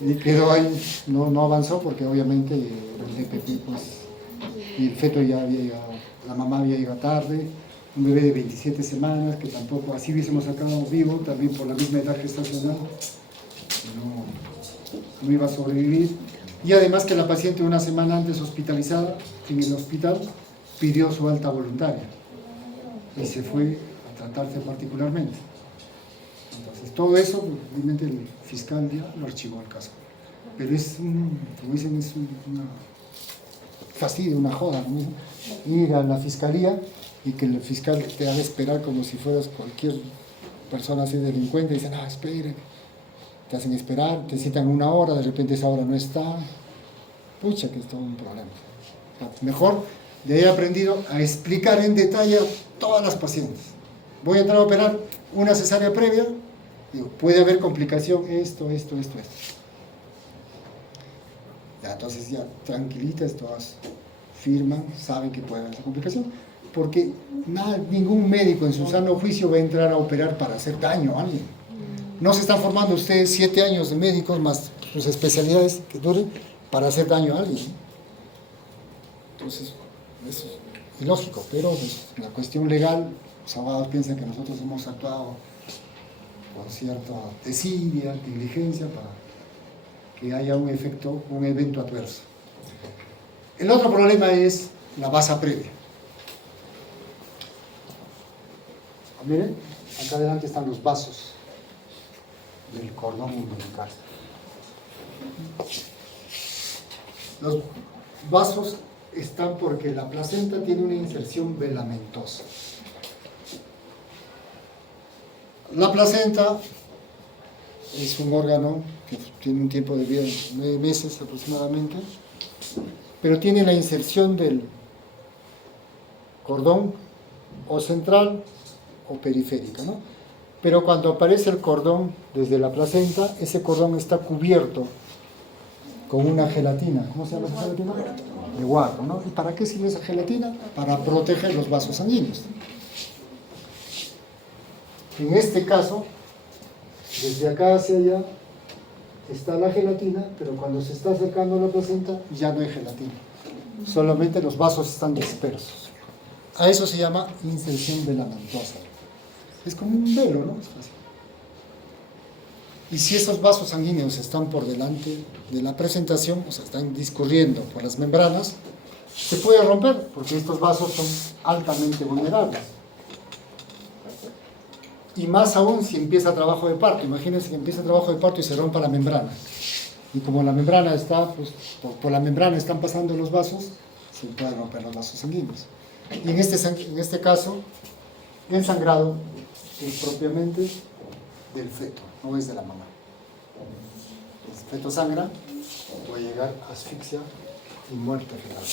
Y quedó ahí, no avanzó porque obviamente el DPP, pues, y el feto ya había llegado, la mamá había llegado tarde, un bebé de 27 semanas, que tampoco, así hubiésemos sacado vivo, también por la misma edad gestacional, no iba a sobrevivir. Y además que la paciente una semana antes hospitalizada en el hospital pidió su alta voluntaria y se fue a tratarse particularmente. Entonces todo eso, obviamente el fiscal ya lo archivó el caso. Pero es como dicen, es una fastidio, una joda, ¿no? Ir a la fiscalía y que el fiscal te haga esperar como si fueras cualquier persona así delincuente y dicen, espere, te hacen esperar, te citan 1 hora, de repente esa hora no está, pucha que es todo un problema. Mejor, de ahí he aprendido a explicar en detalle a todas las pacientes. Voy a entrar a operar una cesárea previa, digo, puede haber complicación, esto. Ya, entonces ya tranquilitas, todas firman, saben que puede haber esa complicación, porque ningún médico en su sano juicio va a entrar a operar para hacer daño a alguien. No se están formando ustedes 7 años de médicos más sus especialidades que duren para hacer daño a alguien. Entonces, es ilógico, pero pues, la cuestión legal, los abogados piensan que nosotros hemos actuado con cierta desidia, negligencia, para que haya un evento adverso. El otro problema es la basa previa. Miren, acá adelante están los vasos del cordón umbilical. Los vasos están porque la placenta tiene una inserción velamentosa. La placenta es un órgano que tiene un tiempo de vida de 9 meses aproximadamente, pero tiene la inserción del cordón o central o periférica, ¿no? Pero cuando aparece el cordón desde la placenta, ese cordón está cubierto con una gelatina. ¿Cómo se llama esa gelatina? De guardo, ¿no? ¿Y para qué sirve esa gelatina? Para proteger los vasos sanguíneos. En este caso, desde acá hacia allá está la gelatina, pero cuando se está acercando a la placenta ya no hay gelatina. Solamente los vasos están dispersos. A eso se llama inserción velamentosa. Es como un velo, ¿no? Es fácil. Y si esos vasos sanguíneos están por delante de la presentación, o sea, están discurriendo por las membranas, se puede romper, porque estos vasos son altamente vulnerables. Y más aún si empieza trabajo de parto. Imagínense que empieza trabajo de parto y se rompa la membrana. Y como la membrana está, pues, por la membrana están pasando los vasos, se pueden romper los vasos sanguíneos. Y en este caso, el sangrado es propiamente del feto, no es de la mamá. El feto sangra, puede llegar a asfixia y muerte fetal.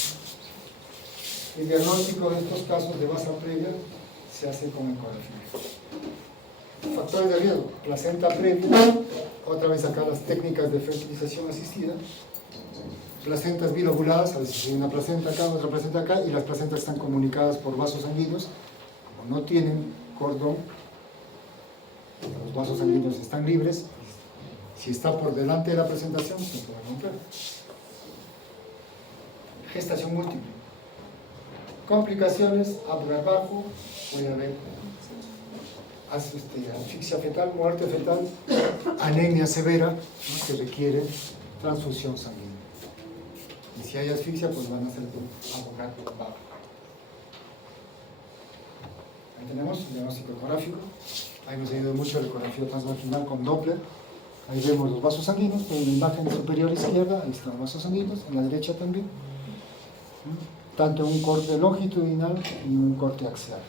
El diagnóstico de estos casos de basa previa se hace con ecografía. Factores de riesgo: placenta previa, otra vez acá las técnicas de fertilización asistida, placentas bilobuladas, a veces hay una placenta acá, otra placenta acá, y las placentas están comunicadas por vasos sanguíneos. Como no tienen cordón, los vasos sanguíneos están libres, si está por delante de la presentación se puede romper. Gestación múltiple. Complicaciones: abdomen bajo, puede haber asfixia fetal, muerte fetal, anemia severa, ¿no?, que requiere transfusión sanguínea. Y si hay asfixia, pues van a ser abdomen bajo. Ahí tenemos el diagnóstico ecográfico. Ahí nos ayuda mucho el ecografía transvaginal con Doppler. Ahí vemos los vasos sanguíneos, pero en la imagen superior izquierda, ahí están los vasos sanguíneos, en la derecha también. Tanto un corte longitudinal y un corte axial.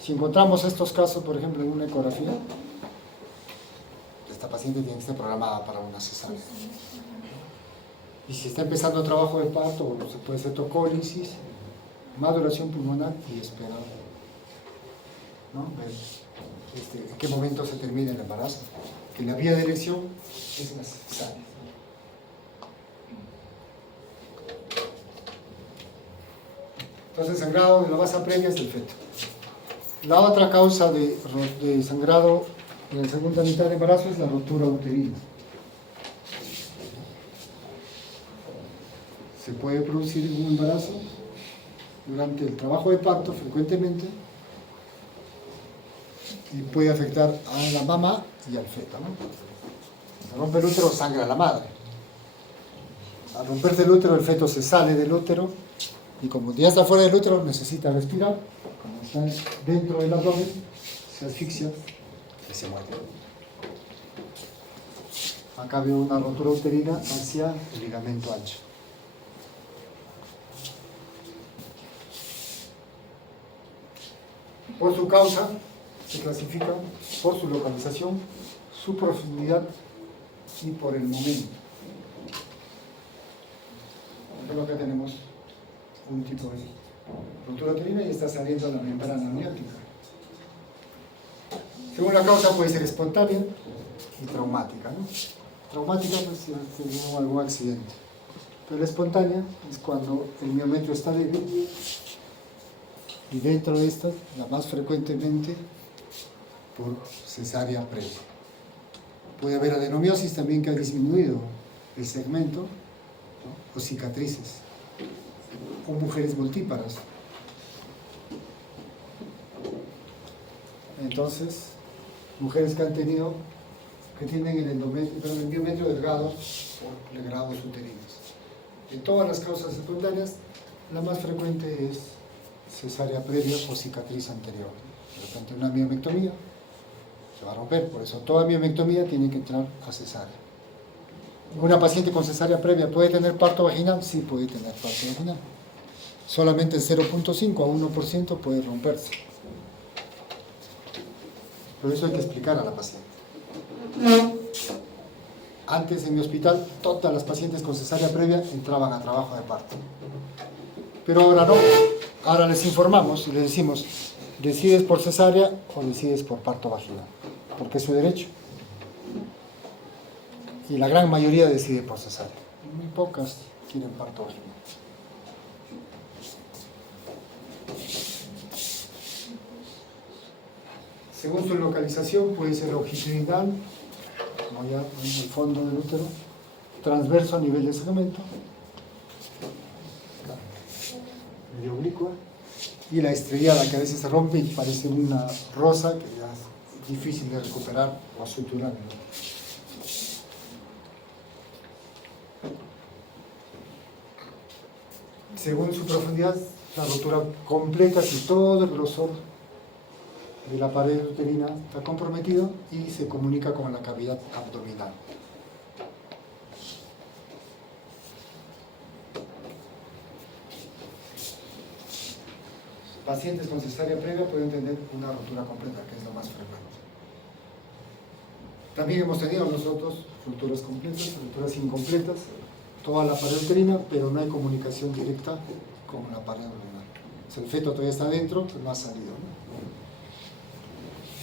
Si encontramos estos casos, por ejemplo, en una ecografía, esta paciente tiene que estar programada para una cesárea. Y si está empezando el trabajo de parto, se puede hacer tocólisis, maduración pulmonar y esperar, ¿no?, ver en qué momento se termina el embarazo. Que la vía de elección es la cesárea. Entonces, el sangrado de la basa previa es del feto. La otra causa de sangrado en la segunda mitad de embarazo es la rotura uterina. Se puede producir un embarazo durante el trabajo de parto frecuentemente y puede afectar a la mamá y al feto, ¿no? Se rompe el útero, sangra la madre. Al romperse el útero, el feto se sale del útero y como ya está fuera del útero, necesita respirar. Como está dentro del abdomen, se asfixia y se muere. Acá veo una rotura uterina hacia el ligamento ancho. Por su causa se clasifica por su localización, su profundidad y por el momento. Por ejemplo, acá tenemos un tipo de rotura uterina y está saliendo la membrana amniótica. Según la causa puede ser espontánea y traumática, ¿no? Traumática, pues si tenemos algún accidente. Pero la espontánea es cuando el miometrio está débil y dentro de esta, la más frecuentemente, por cesárea previa. Puede haber adenomiosis también que ha disminuido el segmento, ¿no?, o cicatrices, o mujeres multíparas. Entonces, mujeres que tienen el miometrio delgado o legrados uterinos. De todas las causas secundarias, la más frecuente es cesárea previa o cicatriz anterior. De repente una miomectomía se va a romper, por eso toda miomectomía tiene que entrar a cesárea. ¿Una paciente con cesárea previa puede tener parto vaginal? Sí, puede tener parto vaginal. Solamente en 0.5 a 1% puede romperse. Pero eso hay que explicar a la paciente. Antes en mi hospital, todas las pacientes con cesárea previa entraban a trabajo de parto. Pero ahora no. Ahora les informamos y les decimos, ¿decides por cesárea o decides por parto vaginal? Porque es su derecho. Y la gran mayoría decide por cesárea. Muy pocas quieren parto vaginal. Según su localización, puede ser longitudinal, como ya en el fondo del útero, transverso a nivel de segmento, medio oblicua, y la estrellada, que a veces se rompe y parece una rosa que ya es difícil de recuperar o suturar. Según su profundidad, la rotura completa, si todo el grosor de la pared uterina está comprometido y se comunica con la cavidad abdominal. Pacientes con cesárea previa pueden tener una rotura completa, que es lo más frecuente. También hemos tenido nosotros roturas completas, roturas incompletas, toda la pared uterina, pero no hay comunicación directa con la pared abdominal. O sea, el feto todavía está dentro, pero no ha salido, ¿no?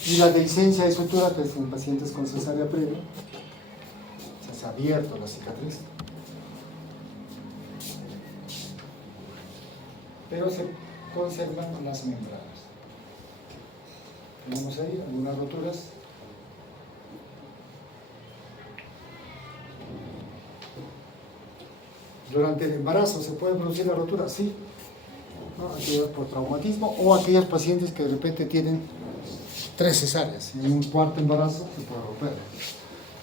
Y la dehiscencia de sutura, que es en pacientes con cesárea previa, se ha abierto la cicatriz, pero se conservan las membranas. Tenemos ahí algunas roturas. Durante el embarazo se puede producir la rotura, sí, ¿no? Aquellas por traumatismo o aquellos pacientes que de repente tienen 3 cesáreas y en un cuarto embarazo se puede romper,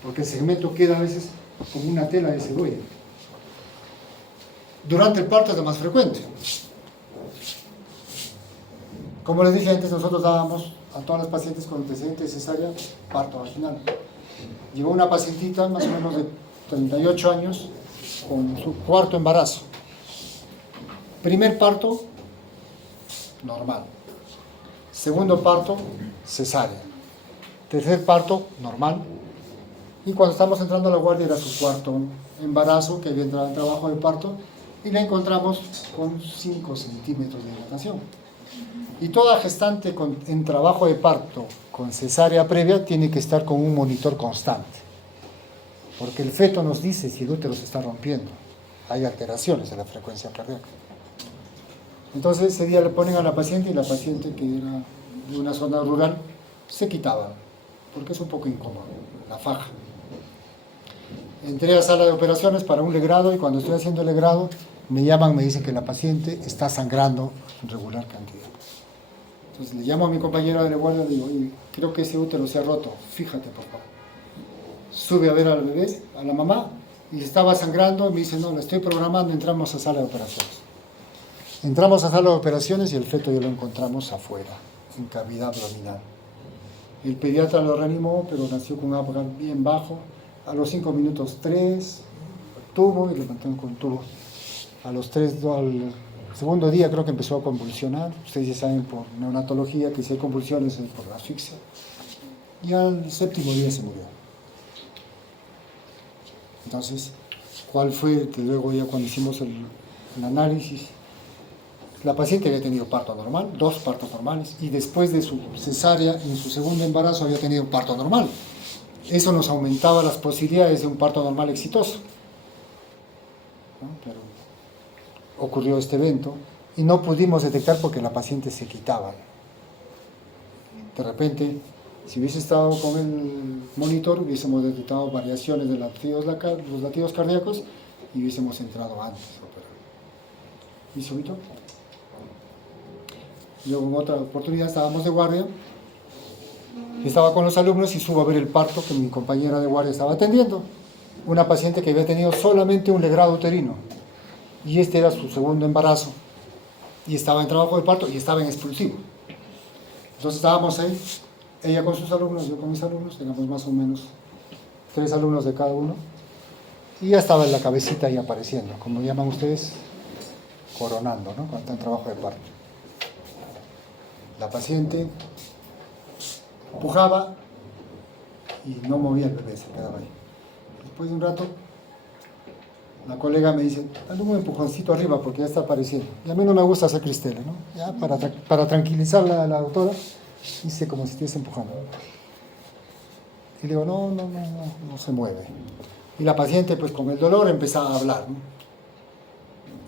porque el segmento queda a veces como una tela de cebolla. Durante el parto es lo más frecuente. Como les dije antes, nosotros dábamos a todas las pacientes con antecedente de cesárea parto vaginal. Llegó una pacientita más o menos de 38 años con su cuarto embarazo. Primer parto, normal. Segundo parto, cesárea. Tercer parto, normal. Y cuando estamos entrando a la guardia era su cuarto embarazo, que había entrado en trabajo de parto, y la encontramos con 5 centímetros de dilatación. Y toda gestante en trabajo de parto con cesárea previa tiene que estar con un monitor constante, porque el feto nos dice si el útero se está rompiendo. Hay alteraciones en la frecuencia cardíaca. Entonces ese día le ponen a la paciente y la paciente, que era de una zona rural, se quitaba, porque es un poco incómodo, la faja. Entré a sala de operaciones para un legrado y cuando estoy haciendo el legrado me llaman, me dicen que la paciente está sangrando en regular cantidad. Entonces le llamo a mi compañera de la guardia y le digo, oye, creo que ese útero se ha roto, fíjate por favor. Sube a ver al bebé, a la mamá, y estaba sangrando, y me dice, no, la estoy programando, entramos a sala de operaciones. Entramos a sala de operaciones y el feto ya lo encontramos afuera, en cavidad abdominal. El pediatra lo reanimó, pero nació con un Apgar bien bajo. A los 5 minutos 3, tubo, y lo levantaron con tubo. A los 3, al segundo día creo que empezó a convulsionar. Ustedes ya saben por neonatología que si hay convulsiones es por asfixia. Y al 7º día se murió. Entonces, ¿cuál fue? Que luego ya cuando hicimos el análisis, la paciente había tenido parto normal, 2 partos normales, y después de su cesárea, en su segundo embarazo, había tenido parto normal. Eso nos aumentaba las posibilidades de un parto normal exitoso, ¿no? Pero ocurrió este evento y no pudimos detectar porque la paciente se quitaba. De repente, si hubiese estado con el monitor, hubiésemos detectado variaciones de los latidos cardíacos y hubiésemos entrado antes a operar. ¿Y súbito? Luego en otra oportunidad estábamos de guardia, estaba con los alumnos y subo a ver el parto que mi compañera de guardia estaba atendiendo. Una paciente que había tenido solamente un legrado uterino y este era su segundo embarazo y estaba en trabajo de parto y estaba en expulsivo. Entonces estábamos ahí, ella con sus alumnos, yo con mis alumnos, teníamos más o menos 3 alumnos de cada uno y ya estaba en la cabecita ahí apareciendo, como llaman ustedes, coronando, ¿no? Cuando está en trabajo de parto. La paciente empujaba y no movía el bebé, se quedaba ahí. Después de un rato, la colega me dice, dale un empujoncito arriba porque ya está apareciendo. Y a mí no me gusta hacer cristela, ¿no? Ya para tranquilizar a la doctora, hice como si estuviese empujando. Y le digo, no se mueve. Y la paciente, pues con el dolor, empezaba a hablar, ¿no?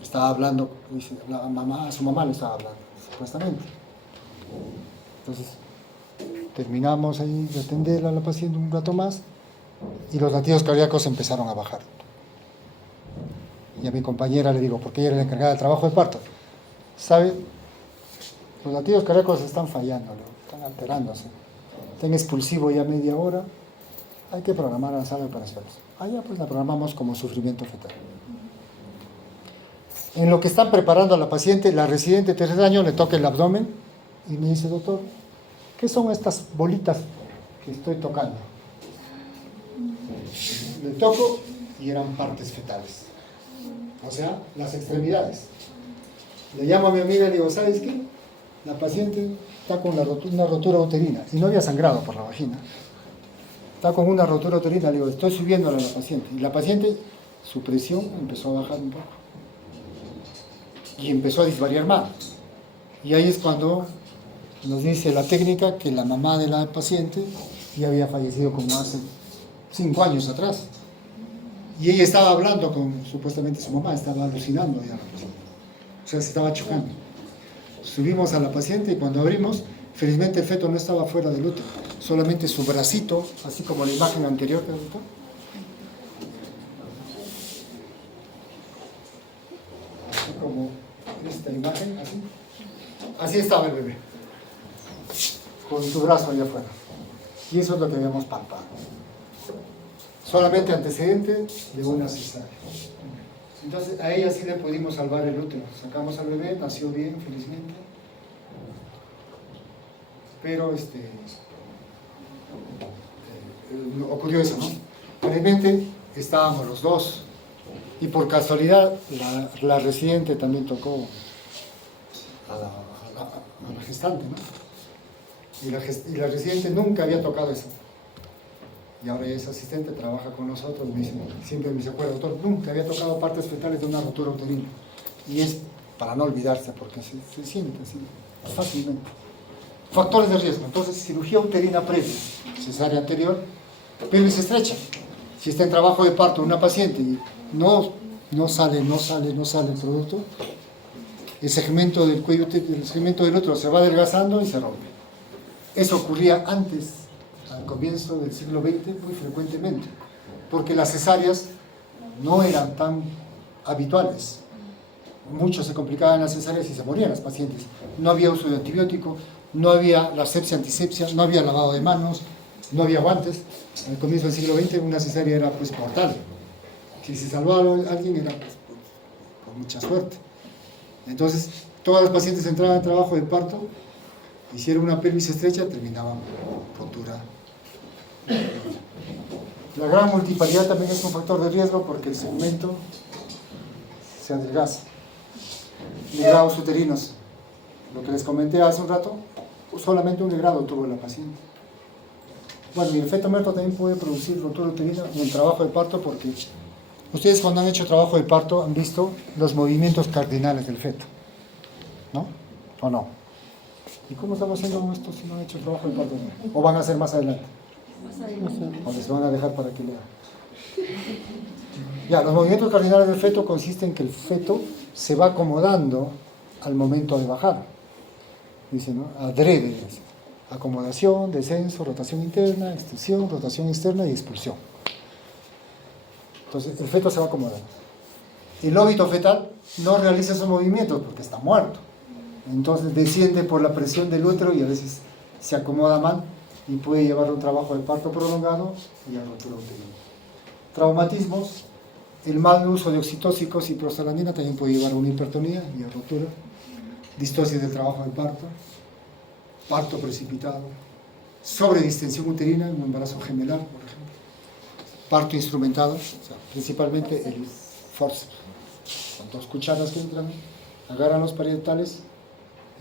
Estaba hablando, dice, a su mamá le estaba hablando, supuestamente. Entonces, terminamos ahí de atender a la paciente un rato más y los latidos cardíacos empezaron a bajar. Y a mi compañera le digo, porque ella era la encargada del trabajo de parto, ¿sabe? Los latidos cardíacos están fallando, están alterándose. Está en expulsivo ya media hora, hay que programar la sala de operaciones. Ya pues la programamos como sufrimiento fetal. En lo que están preparando a la paciente, la residente de tercer año le toca el abdomen y me dice, doctor, ¿qué son estas bolitas que estoy tocando? Le toco y eran partes fetales. O sea, las extremidades. Le llamo a mi amiga y le digo, ¿sabes qué? La paciente está con una rotura uterina y no había sangrado por la vagina. Está con una rotura uterina, le digo, estoy subiéndola a la paciente. Y la paciente, su presión empezó a bajar un poco. Y empezó a disvariar más. Y ahí es cuando nos dice la técnica que la mamá de la paciente ya había fallecido como hace 5 años atrás. Y ella estaba hablando con supuestamente su mamá, estaba alucinando ya la paciente. O sea, se estaba chocando. Subimos a la paciente y cuando abrimos, felizmente el feto no estaba fuera del útero, solamente su bracito, así como la imagen anterior que ahorita. Así como esta imagen, así. Así estaba el bebé, con su brazo allá afuera. Y eso es lo que habíamos palpado. Solamente antecedente de una cesárea. Entonces a ella sí le pudimos salvar el útero. Sacamos al bebé, nació bien, felizmente. Pero ocurrió eso, ¿no? Felizmente estábamos los dos. Y por casualidad la residente también tocó a la gestante, ¿no? Y la residente nunca había tocado eso. Y ahora es asistente, trabaja con nosotros, siempre me dice, doctor, nunca había tocado partes fetales de una rotura uterina. Y es para no olvidarse, porque se siente así, fácilmente. Factores de riesgo, entonces cirugía uterina previa, cesárea anterior, pelvis estrecha. Si está en trabajo de parto una paciente y no sale el producto, el segmento del cuello, el segmento del útero se va adelgazando y se rompe. Eso ocurría antes, al comienzo del siglo XX, muy frecuentemente, porque las cesáreas no eran tan habituales. Mucho se complicaban las cesáreas y se morían las pacientes. No había uso de antibiótico, no había la asepsia, antisepsia, no había lavado de manos, no había guantes. Al comienzo del siglo XX una cesárea era pues mortal. Si se salvaba a alguien era pues, por mucha suerte. Entonces, todas las pacientes entraban en trabajo de parto, hicieron una pelvis estrecha, terminaban rotura. La gran multiparidad también es un factor de riesgo porque el segmento se adelgaza. Legrados uterinos, lo que les comenté hace un rato, solamente un legrado tuvo la paciente. Bueno, y el feto muerto también puede producir rotura uterina en el trabajo de parto porque ustedes cuando han hecho trabajo de parto han visto los movimientos cardinales del feto, ¿no? ¿O no? ¿Y cómo estamos haciendo esto si no han hecho trabajo de parto? ¿O van a hacer más adelante? O les van a dejar para que lean. Ya, los movimientos cardinales del feto consisten en que el feto se va acomodando al momento de bajar. Dice, ¿no? Adrede. Acomodación, descenso, rotación interna, extensión, rotación externa y expulsión. Entonces, el feto se va acomodando. El óbito fetal no realiza esos movimientos porque está muerto. Entonces, desciende por la presión del útero y a veces se acomoda mal y puede llevar a un trabajo de parto prolongado y a rotura uterina. Traumatismos, el mal uso de oxitóxicos y prostaglandina también puede llevar a una hipertonía y a rotura. Distosis del trabajo de parto, parto precipitado, sobredistensión uterina en un embarazo gemelar, por ejemplo, parto instrumentado, o sea, principalmente el forceps, con 2 cucharas que entran agarran los parietales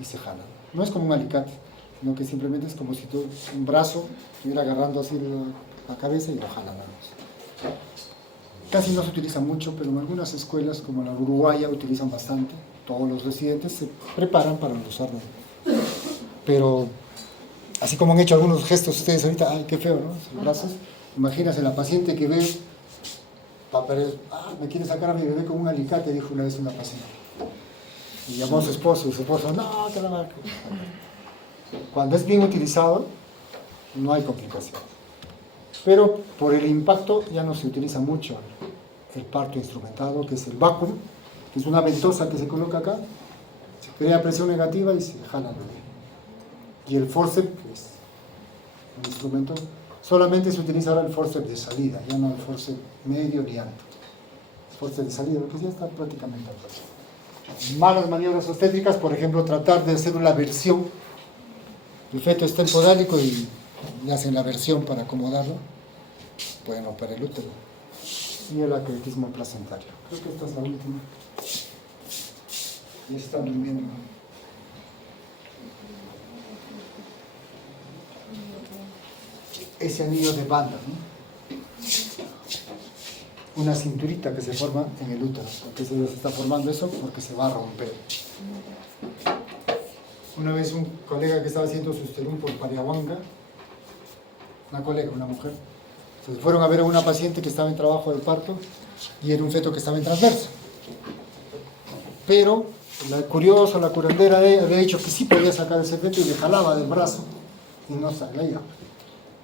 y se jalan. No es como un alicate, sino que simplemente es como si tú, un brazo estuviera agarrando así la cabeza y lo jalan. Casi no se utiliza mucho, pero en algunas escuelas, como la uruguaya, utilizan bastante. Todos los residentes se preparan para usarlo. Pero, así como han hecho algunos gestos ustedes ahorita, ay, qué feo, ¿no? Los brazos. Imagínense la paciente que ve, me quiere sacar a mi bebé con un alicate, dijo una vez una paciente. Y llamó a su esposo, y su esposo, no, te la marco. Cuando es bien utilizado, no hay complicaciones. Pero por el impacto ya no se utiliza mucho el parto instrumentado, que es el vacuum, que es una ventosa que se coloca acá, se crea presión negativa y se jala el bebé. Y el forceps, que es un instrumento, solamente se utiliza ahora el forceps de salida, ya no el forceps medio ni alto. El forceps de salida, porque ya está prácticamente alto. Malas maniobras obstétricas, por ejemplo, tratar de hacer una versión. El feto está en podálico y le hacen la versión para acomodarlo. Pueden romper el útero. Y el acretismo placentario. Creo que esta es la última. Ya están durmiendo. Ese anillo de banda, ¿no? Una cinturita que se forma en el útero. ¿Por qué se está formando eso? Porque se va a romper. Una vez un colega que estaba haciendo su serum por Pariahuanga, una mujer, se fueron a ver a una paciente que estaba en trabajo de parto y era un feto que estaba en transverso. Pero la curiosa, la curandera había dicho que sí podía sacar ese feto y le jalaba del brazo y no salía.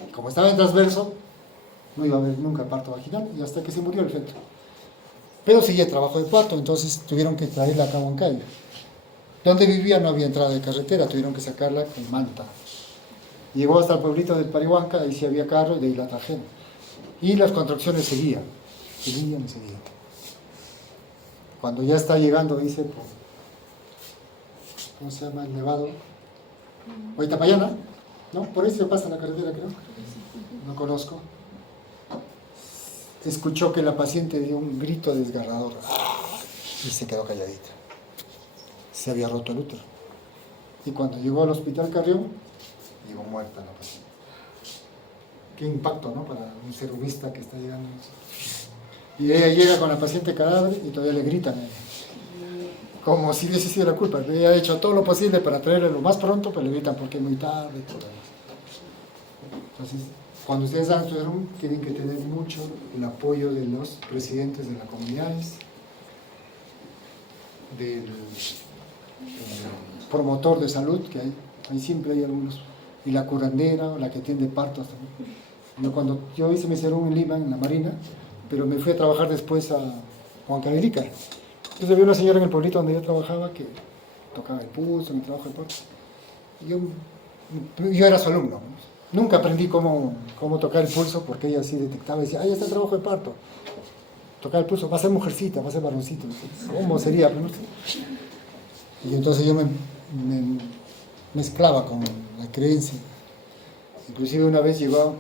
Y como estaba en transverso, no iba a haber nunca parto vaginal y hasta que se murió el feto. Pero seguía trabajo de parto, entonces tuvieron que traerla acá a Huancayo. Donde vivía no había entrada de carretera, tuvieron que sacarla con manta. Llegó hasta el pueblito de Parihuanca, ahí sí había carro y de ahí la trajeron. Y las contracciones seguían. Cuando ya está llegando, dice, ¿cómo se llama el nevado? Huaytapallana, ¿no? Por ahí se pasa la carretera, creo. No conozco. Escuchó que la paciente dio un grito desgarrador y se quedó calladita. Se había roto el útero. Y cuando llegó al hospital Carrión, llegó muerta la paciente. Qué impacto, ¿no? Para un serumista que está llegando. Y ella llega con la paciente cadáver y todavía le gritan a ella. Como si hubiese sido la culpa. Ella ha hecho todo lo posible para traerle lo más pronto, pero le gritan porque es muy tarde y todo eso. Entonces, cuando ustedes hagan su serum, tienen que tener mucho el apoyo de los presidentes de las comunidades, del promotor de salud, que hay siempre hay algunos, y la curandera, o la que atiende partos también. Cuando yo hice mi serum en Lima, en la Marina, pero me fui a trabajar después a Huancavelica. Entonces había una señora en el pueblito donde yo trabajaba que tocaba el pulso en el trabajo de partos. Yo era su alumno. Nunca aprendí cómo tocar el pulso porque ella sí detectaba y decía, ahí está el trabajo de parto. Tocar el pulso, va a ser mujercita, va a ser varoncito. ¿Cómo sería? Y entonces yo me mezclaba con la creencia. Inclusive una vez llegó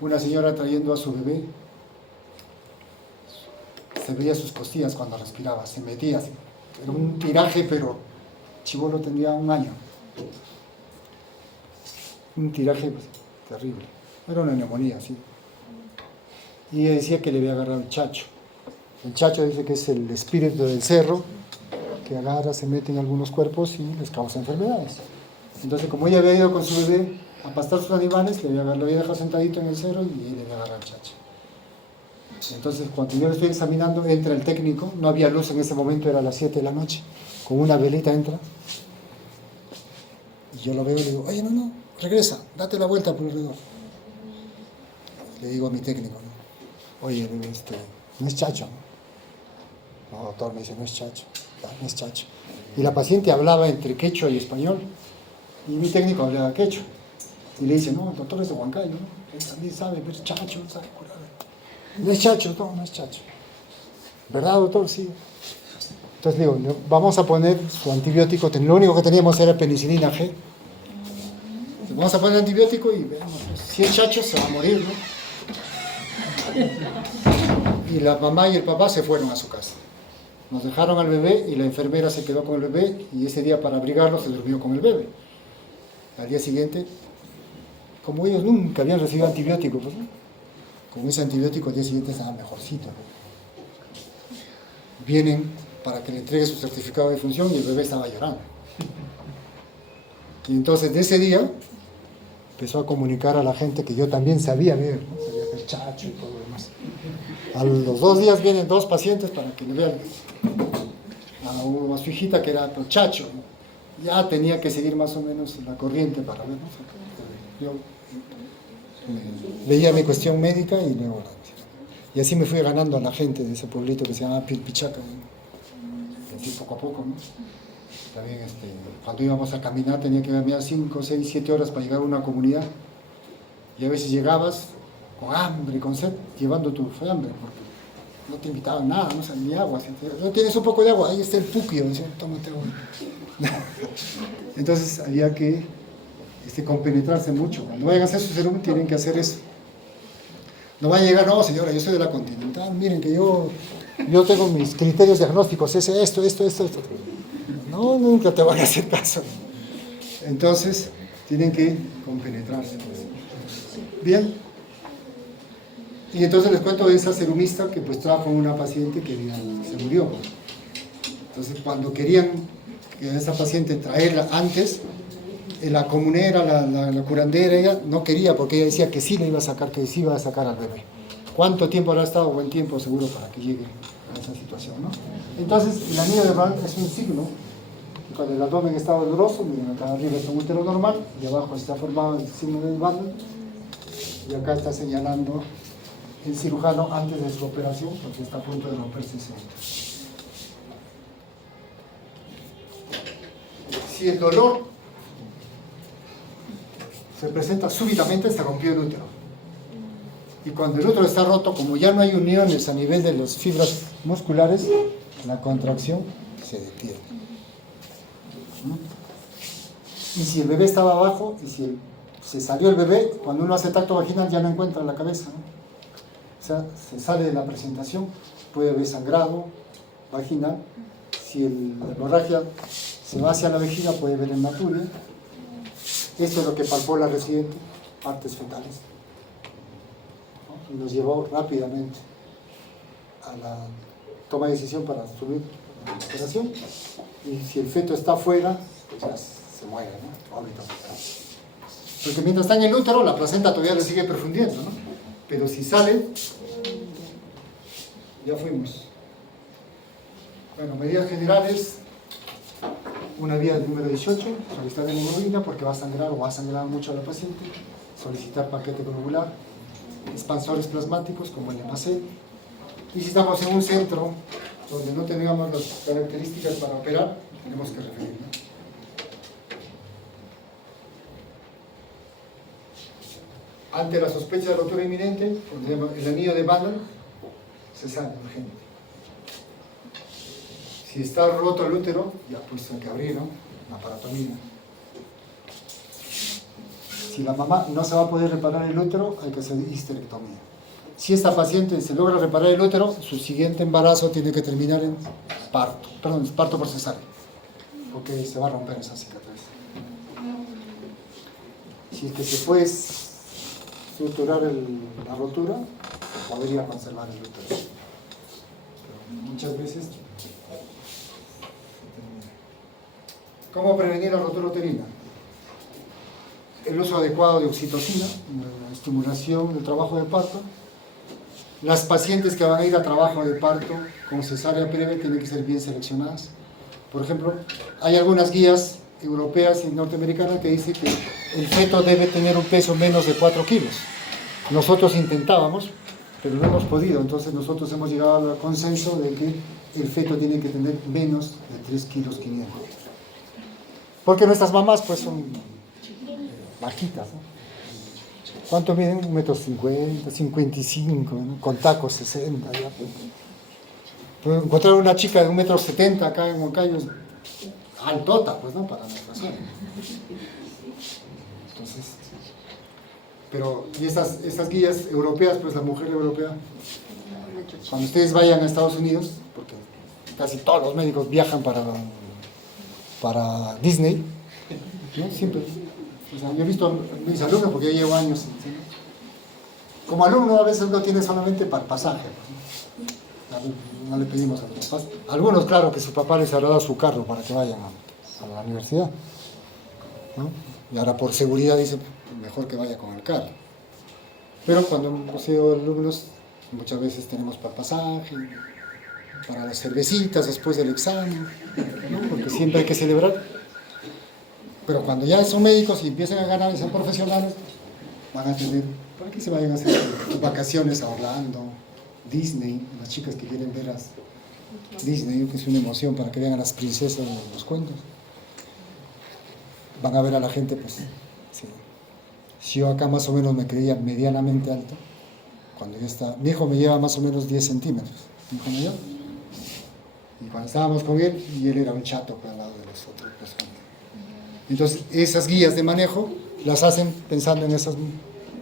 una señora trayendo a su bebé. Se veía sus costillas cuando respiraba, se metía así. Era un tiraje, pero chibolo tendría 1 año. Un tiraje pues, terrible. Era una neumonía, sí. Y ella decía que le había agarrado el chacho. El chacho dice que es el espíritu del cerro, que agarra, se mete en algunos cuerpos y les causa enfermedades. Entonces, como ella había ido con su bebé a pastar sus animales, lo había dejado sentadito en el cerro y él le había agarrado el chacho. Entonces, cuando yo lo estoy examinando, entra el técnico, no había luz en ese momento, era las 7 de la noche, con una velita entra, y yo lo veo y le digo, oye, no, regresa, date la vuelta por alrededor. Le digo a mi técnico, ¿no? Oye, no es chacho, ¿no? No, doctor, me dice, no es chacho, no es chacho. Y la paciente hablaba entre quechua y español, y mi técnico hablaba quechua. Y le dice, no, el doctor es de Huancayo, ¿no? Él también sabe, pero es chacho, sabe curar. No es chacho, no es chacho. ¿Verdad, doctor? Sí. Entonces digo, vamos a poner su antibiótico, lo único que teníamos era penicilina G. Vamos a poner antibiótico y veamos, si es chacho se va a morir, ¿no? Y la mamá y el papá se fueron a su casa. Nos dejaron al bebé y la enfermera se quedó con el bebé y ese día para abrigarlo se durmió con el bebé. Al día siguiente, como ellos nunca habían recibido antibiótico, pues, ¿no? Con ese antibiótico al día siguiente estaba mejorcito, ¿no? Vienen para que le entregue su certificado de función y el bebé estaba llorando. Y entonces de ese día empezó a comunicar a la gente que yo también sabía ver, ¿no? Sabía ver chacho y todo lo demás. A los 2 días vienen 2 pacientes para que le vean a su hijita que era chacho, ¿no? Ya tenía que seguir más o menos la corriente para ver, ¿no? Yo veía mi cuestión médica y luego y así me fui ganando a la gente de ese pueblito que se llama Pilpichaca, ¿no? Así poco a poco, ¿no? También cuando íbamos a caminar tenía que caminar 5, 6, 7 horas para llegar a una comunidad y a veces llegabas con hambre, con sed, llevando tu hambre, porque no te invitaban nada, no sé, ni agua. No tienes un poco de agua, ahí está el puquio, decía, tómate agua. Entonces había que compenetrarse mucho. Cuando vayan a hacer su serum tienen que hacer eso. No van a llegar, no señora, yo soy de la Continental, miren que yo tengo mis criterios diagnósticos, esto. No, nunca te van a hacer caso. Entonces tienen que compenetrarse. Bien. Y entonces les cuento de esa serumista que pues trajo una paciente que se murió. Entonces cuando querían que esa paciente traerla antes, la comunera, la curandera, ella no quería porque ella decía que sí le iba a sacar, que sí iba a sacar al bebé. ¿Cuánto tiempo habrá estado? Buen tiempo seguro para que llegue a esa situación, ¿no? Entonces el anillo de Van es un signo. Cuando el abdomen está doloroso, miren, acá arriba está un útero normal y abajo está formado el signo del Van y acá está señalando el cirujano antes de su operación porque está a punto de romperse ese útero. Si el dolor se presenta súbitamente, se rompió el útero. Y cuando el útero está roto, como ya no hay uniones a nivel de las fibras musculares, la contracción se detiene. Y si el bebé estaba abajo, y si se salió el bebé, cuando uno hace tacto vaginal ya no encuentra la cabeza, ¿no? O sea, se sale de la presentación, puede haber sangrado vaginal. Si la hemorragia se va hacia la vejiga, puede haber hematuria. Esto es lo que palpó la residente, partes fetales, ¿no? Y nos llevó rápidamente a la toma de decisión para subir la operación. Y si el feto está afuera, pues ya se muere, ¿no? Óbito. Porque mientras está en el útero, la placenta todavía le sigue perfundiendo, ¿no? Pero si sale, ya fuimos. Bueno, medidas generales. Una vía número 18, solicitar hemoglobina porque va a sangrar o va a sangrar mucho a la paciente, solicitar paquete globular, expansores plasmáticos como el HEMA-C. Y si estamos en un centro donde no tengamos las características para operar, tenemos que referir, ¿no? Ante la sospecha de rotura inminente, el anillo de Van se sale urgente. Si está roto el útero, ya pues hay que abrir, ¿no? Una paratomía. Si la mamá no se va a poder reparar el útero, hay que hacer histerectomía. Si esta paciente se logra reparar el útero, su siguiente embarazo tiene que terminar en parto por cesárea, porque se va a romper esa cicatriz. Si es que se puede suturar la rotura, podría conservar el útero. Pero muchas veces... ¿Cómo prevenir la rotura uterina? El uso adecuado de oxitocina, la estimulación del trabajo de parto. Las pacientes que van a ir a trabajo de parto con cesárea previa tienen que ser bien seleccionadas. Por ejemplo, hay algunas guías europeas y norteamericanas que dicen que el feto debe tener un peso menos de 4 kilos. Nosotros intentábamos, pero no hemos podido. Entonces nosotros hemos llegado al consenso de que el feto tiene que tener menos de 3 kilos 500. Porque nuestras mamás pues son bajitas, ¿no? ¿Cuánto miden? 1,50 m, 55 m, ¿no? Con tacos 60 ya. Pues encontrar una chica de 1,70 m acá en Huancayo es altota, pues, ¿no? Para nuestra zona. Entonces, pero, y estas guías europeas, pues la mujer europea, cuando ustedes vayan a Estados Unidos, porque casi todos los médicos viajan para Disney, ¿no? Siempre. O sea, yo he visto a mis alumnos, porque yo llevo años, ¿sí? Como alumno a veces no tiene solamente para el pasaje, no le pedimos a los papás. Algunos, claro, que su papá les habrá dado su carro para que vayan a la universidad, ¿no? Y ahora por seguridad dicen, mejor que vaya con el carro. Pero cuando hemos sido alumnos, muchas veces tenemos para el pasaje, para las cervecitas después del examen, ¿no? Porque siempre hay que celebrar. Pero cuando ya son médicos y empiezan a ganar y son profesionales, van a tener, para que se vayan a hacer vacaciones a Orlando, Disney, las chicas que quieren ver a Disney, que es una emoción para que vean a las princesas de los cuentos. Van a ver a la gente, pues, sí. Si yo acá más o menos me creía medianamente alto, cuando yo estaba, mi hijo me lleva más o menos 10 centímetros, mi hijo mayor. Y cuando estábamos con él, y él era un chato al lado de los otros personas. Entonces, esas guías de manejo las hacen pensando en esos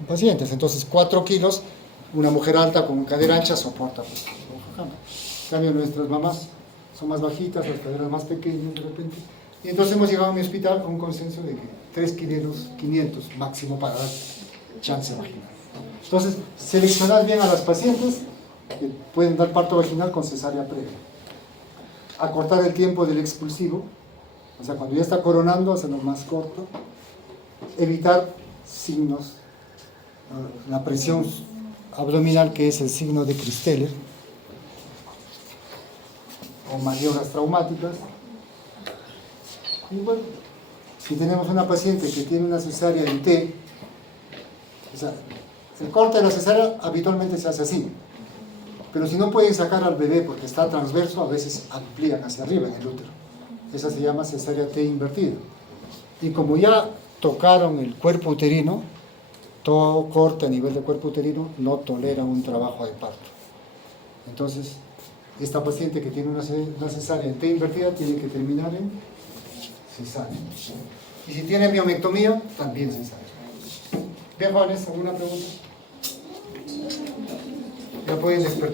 pacientes. Entonces, 4 kilos, una mujer alta con cadera ancha soporta. Pues, en cambio, nuestras mamás son más bajitas, las caderas más pequeñas de repente. Y entonces hemos llegado a mi hospital a un consenso de que 3 kilos 500 máximo para dar chance vaginal. Entonces, seleccionar bien a las pacientes que pueden dar parto vaginal con cesárea previa. Acortar el tiempo del expulsivo. O sea, cuando ya está coronando, hacerlo más corto. Evitar signos, la presión abdominal, que es el signo de Christeller, o maniobras traumáticas. Y bueno, si tenemos una paciente que tiene una cesárea en T, o sea, el corte de la cesárea habitualmente se hace así. Pero si no pueden sacar al bebé porque está transverso, a veces amplían hacia arriba en el útero. Esa se llama cesárea T invertida. Y como ya tocaron el cuerpo uterino, todo corte a nivel de cuerpo uterino no tolera un trabajo de parto. Entonces, esta paciente que tiene una cesárea en T invertida tiene que terminar en cesárea. Y si tiene miomectomía, también cesárea. Bien, jóvenes, ¿alguna pregunta? Ya pueden despertar.